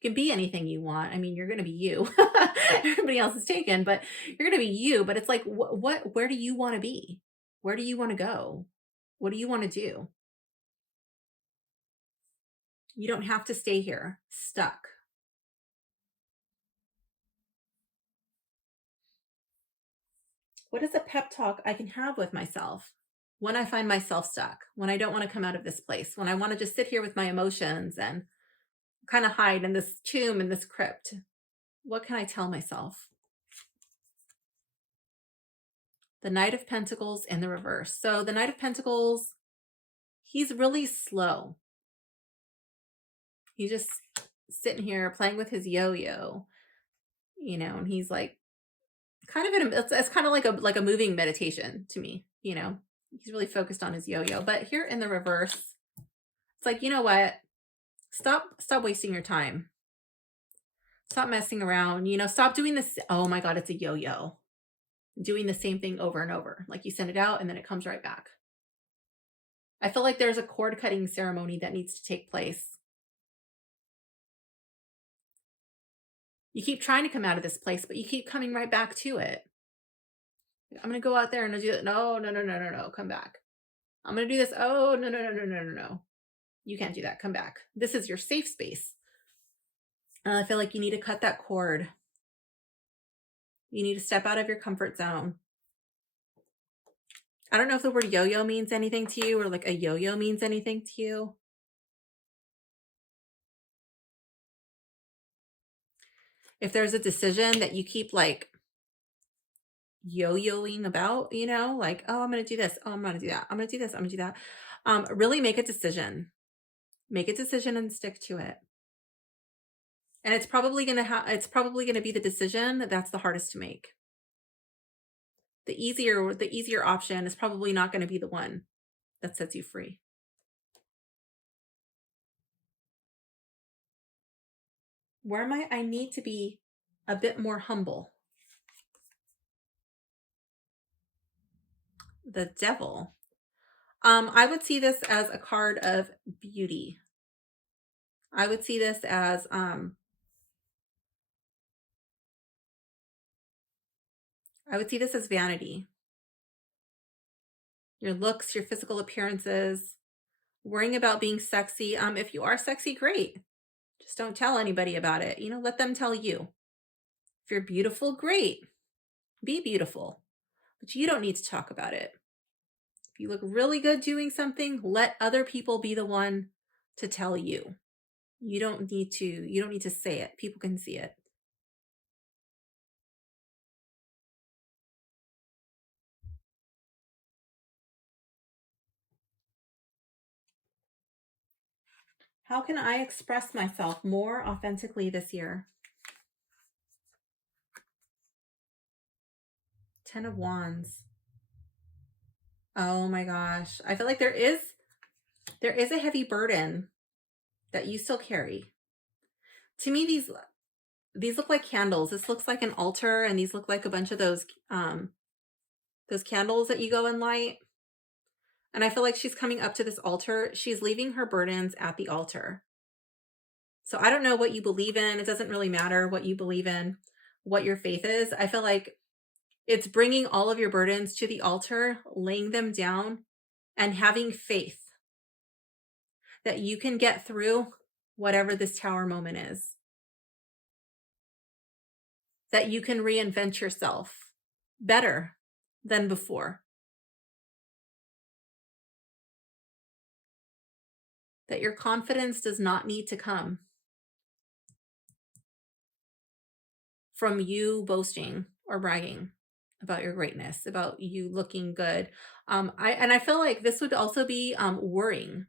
You can be anything you want. I mean, you're going to be you. Everybody else is taken, but you're going to be you. But it's like, where do you want to be? Where do you want to go? What do you want to do? You don't have to stay here stuck. What is a pep talk I can have with myself when I find myself stuck, when I don't want to come out of this place, when I want to just sit here with my emotions and kind of hide in this tomb, in this crypt? What can I tell myself? The Knight of Pentacles in the reverse. So the Knight of Pentacles, he's really slow. He's just sitting here playing with his yo-yo, you know, and he's like kind of in a, it's kind of like a moving meditation to me, you know. He's really focused on his yo-yo. But here in the reverse, it's like, you know what? Stop wasting your time. Stop messing around, you know, stop doing this. Oh my God, it's a yo-yo. Doing the same thing over and over. Like you send it out and then it comes right back. I feel like there's a cord cutting ceremony that needs to take place. You keep trying to come out of this place, but you keep coming right back to it. I'm going to go out there and do it. No, come back. I'm going to do this. Oh, no. You can't do that. Come back. This is your safe space. I feel like you need to cut that cord. You need to step out of your comfort zone. I don't know if the word yo-yo means anything to you or like a yo-yo means anything to you. If there's a decision that you keep like yo-yoing about, you know, like, oh, I'm going to do this. Oh, I'm going to do that. I'm going to do this. I'm going to do that. Really make a decision. Make a decision and stick to it. And it's probably going to be the decision that's the hardest to make. The easier option is probably not going to be the one that sets you free. Where am I? I need to be a bit more humble. The Devil. I would see this as a card of beauty. I would see this as vanity. Your looks, your physical appearances, worrying about being sexy. If you are sexy, great. Just don't tell anybody about it. You know, let them tell you. If you're beautiful, great. Be beautiful. But you don't need to talk about it. If you look really good doing something, let other people be the one to tell you. You don't need to say it. People can see it. How can I express myself more authentically this year? 10 of Wands. Oh my gosh. I feel like there is a heavy burden that you still carry. To me, these look like candles. This looks like an altar, and these look like a bunch of those candles that you go and light. And I feel like she's coming up to this altar. She's leaving her burdens at the altar. So I don't know what you believe in. It doesn't really matter what you believe in, what your faith is. I feel like it's bringing all of your burdens to the altar, laying them down, and having faith that you can get through whatever this tower moment is. That you can reinvent yourself better than before. That your confidence does not need to come from you boasting or bragging about your greatness, about you looking good. I feel like this would also be worrying.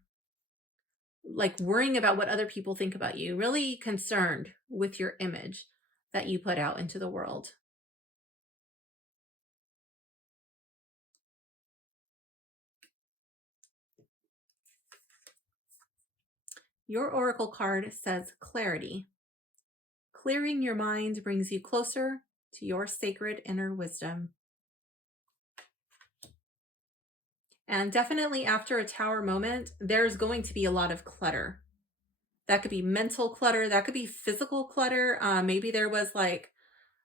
like worrying about what other people think about you, really concerned with your image that you put out into the world. Your oracle card says clarity. Clearing your mind brings you closer to your sacred inner wisdom. And definitely after a tower moment, there's going to be a lot of clutter. That could be mental clutter. That could be physical clutter. Maybe there was like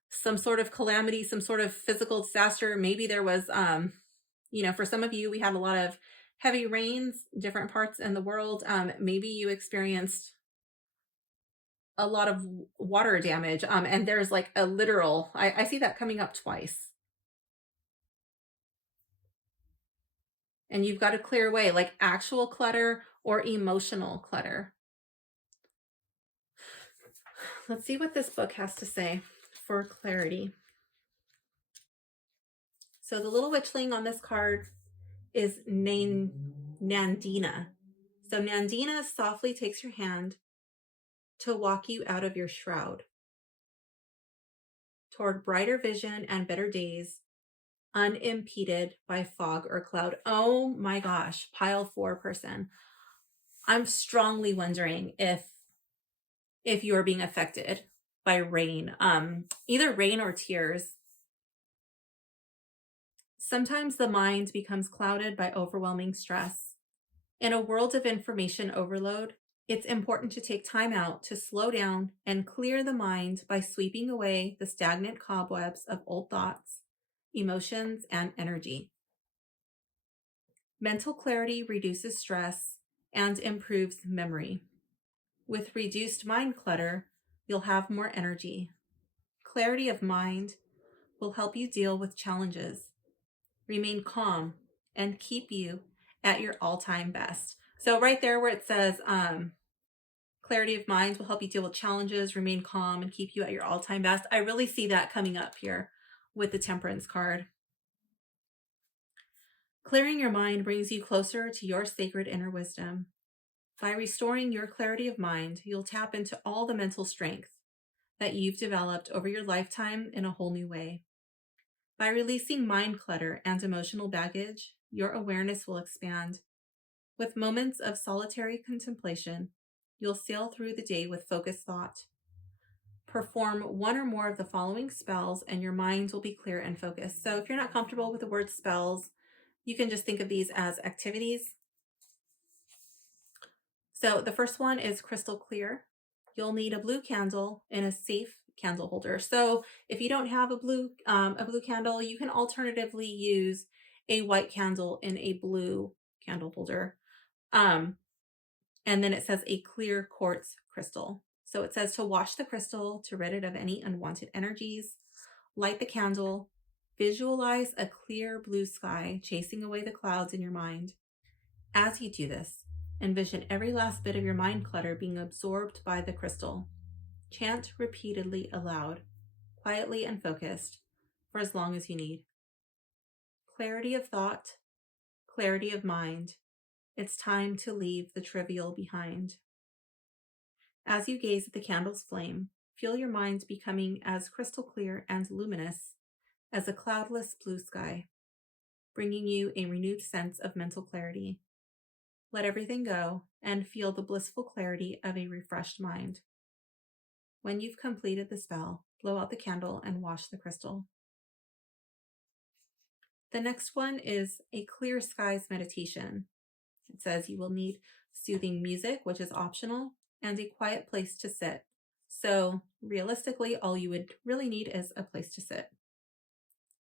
some sort of calamity, some sort of physical disaster. Maybe there was, for some of you, we had a lot of heavy rains, different parts in the world. Maybe you experienced a lot of water damage. And there's like a literal, I see that coming up twice. And you've got to clear away like actual clutter or emotional clutter. Let's see what this book has to say for clarity. So the little witchling on this card is named Nandina. So Nandina softly takes your hand to walk you out of your shroud toward brighter vision and better days, unimpeded by fog or cloud. Oh my gosh, pile 4 person. I'm strongly wondering if you're being affected by rain, either rain or tears. Sometimes the mind becomes clouded by overwhelming stress. In a world of information overload, it's important to take time out to slow down and clear the mind by sweeping away the stagnant cobwebs of old thoughts, emotions, and energy. Mental clarity reduces stress and improves memory. With reduced mind clutter, you'll have more energy. Clarity of mind will help you deal with challenges, remain calm, and keep you at your all-time best. So right there where it says clarity of mind will help you deal with challenges, remain calm, and keep you at your all-time best, I really see that coming up here with the Temperance card. Clearing your mind brings you closer to your sacred inner wisdom. By restoring your clarity of mind, you'll tap into all the mental strength that you've developed over your lifetime in a whole new way. By releasing mind clutter and emotional baggage, your awareness will expand. With moments of solitary contemplation, you'll sail through the day with focused thought. Perform one or more of the following spells and your mind will be clear and focused. So if you're not comfortable with the word spells, you can just think of these as activities. So the first one is crystal clear. You'll need a blue candle in a safe candle holder. So if you don't have a blue candle, you can alternatively use a white candle in a blue candle holder. And then it says a clear quartz crystal. So it says to wash the crystal to rid it of any unwanted energies. Light the candle. Visualize a clear blue sky chasing away the clouds in your mind. As you do this, envision every last bit of your mind clutter being absorbed by the crystal. Chant repeatedly aloud, quietly and focused, for as long as you need. Clarity of thought, clarity of mind. It's time to leave the trivial behind. As you gaze at the candle's flame, feel your mind becoming as crystal clear and luminous as a cloudless blue sky, bringing you a renewed sense of mental clarity. Let everything go and feel the blissful clarity of a refreshed mind. When you've completed the spell, blow out the candle and wash the crystal. The next one is a clear skies meditation. It says you will need soothing music, which is optional, and a quiet place to sit. So realistically, all you would really need is a place to sit.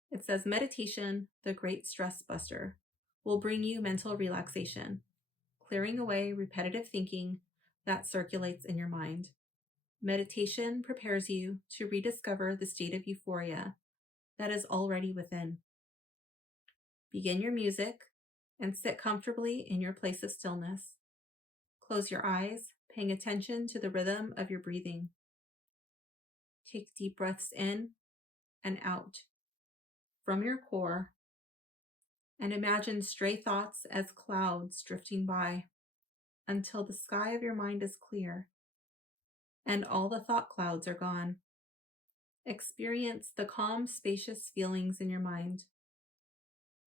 It says meditation, the great stress buster, will bring you mental relaxation, clearing away repetitive thinking that circulates in your mind. Meditation prepares you to rediscover the state of euphoria that is already within. Begin your music and sit comfortably in your place of stillness. Close your eyes, paying attention to the rhythm of your breathing. Take deep breaths in and out from your core and imagine stray thoughts as clouds drifting by. until the sky of your mind is clear and all the thought clouds are gone. Experience the calm, spacious feelings in your mind.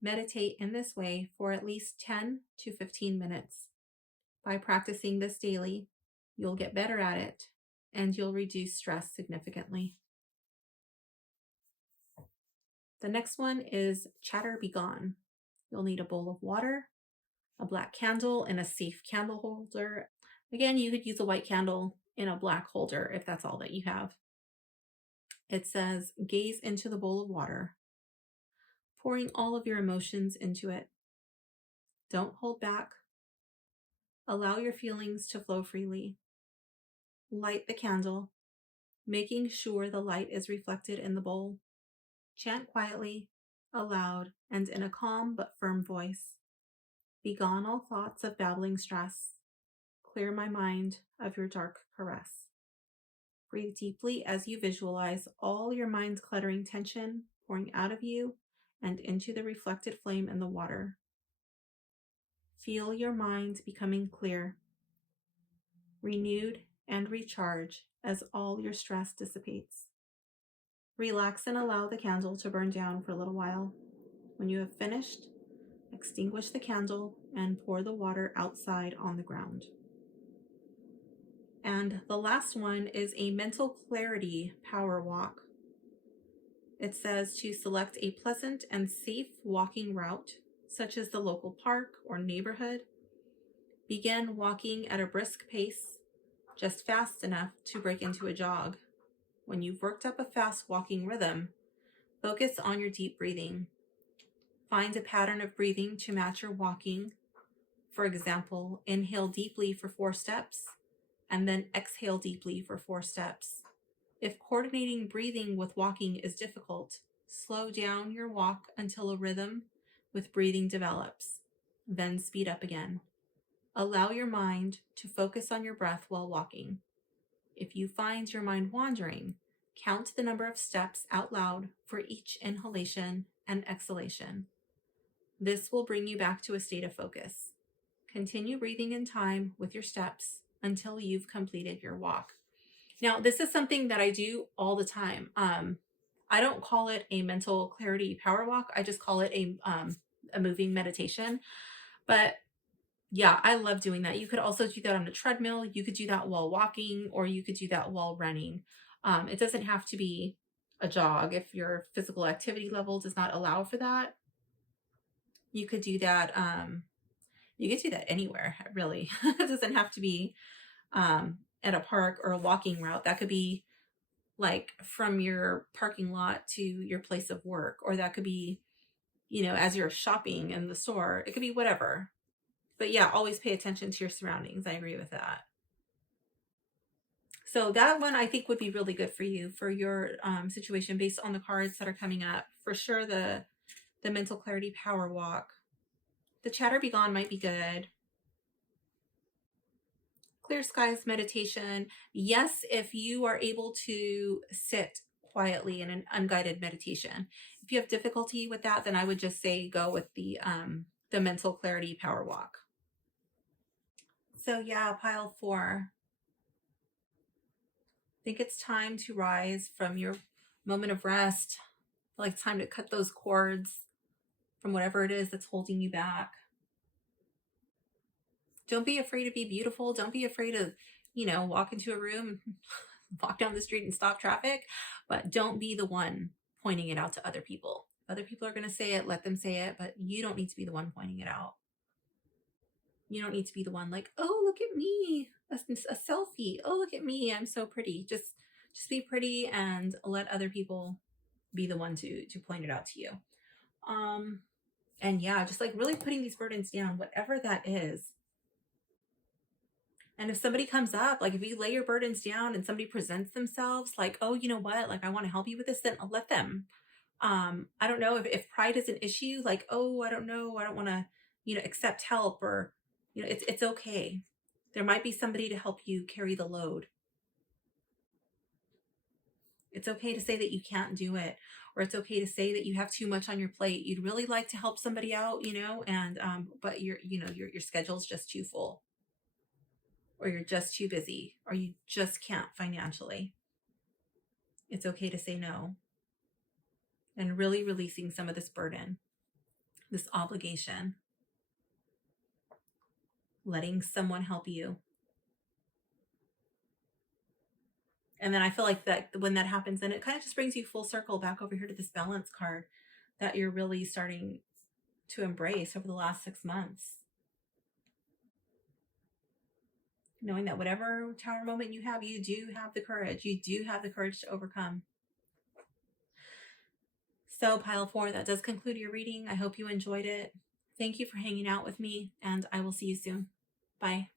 Meditate in this way for at least 10 to 15 minutes. By practicing this daily, you'll get better at it and you'll reduce stress significantly. The next one is Chatter Be Gone. You'll need a bowl of water, a black candle, and a safe candle holder. Again, you could use a white candle in a black holder if that's all that you have. It says, gaze into the bowl of water, pouring all of your emotions into it. Don't hold back. Allow your feelings to flow freely. Light the candle, making sure the light is reflected in the bowl. Chant quietly, aloud, and in a calm but firm voice. Begone all thoughts of babbling stress. Clear my mind of your dark caress. Breathe deeply as you visualize all your mind's cluttering tension pouring out of you and into the reflected flame in the water. Feel your mind becoming clear, renewed, and recharge as all your stress dissipates. Relax and allow the candle to burn down for a little while. When you have finished, extinguish the candle and pour the water outside on the ground. And the last one is a mental clarity power walk. It says to select a pleasant and safe walking route, such as the local park or neighborhood. Begin walking at a brisk pace, just fast enough to break into a jog. When you've worked up a fast walking rhythm, focus on your deep breathing. Find a pattern of breathing to match your walking. For example, inhale deeply for 4 steps, and then exhale deeply for 4 steps. If coordinating breathing with walking is difficult, slow down your walk until a rhythm with breathing develops, then speed up again. Allow your mind to focus on your breath while walking. If you find your mind wandering, count the number of steps out loud for each inhalation and exhalation. This will bring you back to a state of focus. Continue breathing in time with your steps until you've completed your walk. Now, this is something that I do all the time. I don't call it a mental clarity power walk. I just call it a moving meditation. But yeah, I love doing that. You could also do that on a treadmill. You could do that while walking, or you could do that while running. It doesn't have to be a jog. If your physical activity level does not allow for that, you could do that. You could do that anywhere, really. It doesn't have to be at a park or a walking route. That could be like from your parking lot to your place of work, or that could be, as you're shopping in the store. It could be whatever. But yeah, always pay attention to your surroundings. I agree with that. So that one I think would be really good for you for your situation based on the cards that are coming up. For sure, the mental clarity power walk. The Chatter Be Gone might be good. Clear skies meditation. Yes, if you are able to sit quietly in an unguided meditation. If you have difficulty with that, then I would just say go with the mental clarity power walk. So yeah, pile 4. I think it's time to rise from your moment of rest. Like it's time to cut those cords from whatever it is that's holding you back. Don't be afraid to be beautiful. Don't be afraid to, walk into a room, walk down the street and stop traffic, but don't be the one pointing it out to other people. Other people are going to say it, let them say it, but you don't need to be the one pointing it out. You don't need to be the one like, oh, look at me, a selfie. Oh, look at me, I'm so pretty. Just be pretty and let other people be the one to point it out to you. And yeah, just like really putting these burdens down, whatever that is. And if somebody comes up, like if you lay your burdens down and somebody presents themselves like, oh, you know what, like I want to help you with this, then I'll let them. I don't know if pride is an issue, like, oh, I don't know, I don't want to, accept help, or, it's okay. There might be somebody to help you carry the load. It's okay to say that you can't do it, or it's okay to say that you have too much on your plate. You'd really like to help somebody out, and but your schedule's just too full. or you're just too busy, or you just can't financially. It's okay to say no. And really releasing some of this burden, this obligation, letting someone help you. And then I feel like that when that happens, then it kind of just brings you full circle back over here to this balance card that you're really starting to embrace over the last 6 months. Knowing that whatever tower moment you do have the courage. You do have the courage to overcome. So pile 4, that does conclude your reading. I hope you enjoyed it. Thank you for hanging out with me, and I will see you soon. Bye.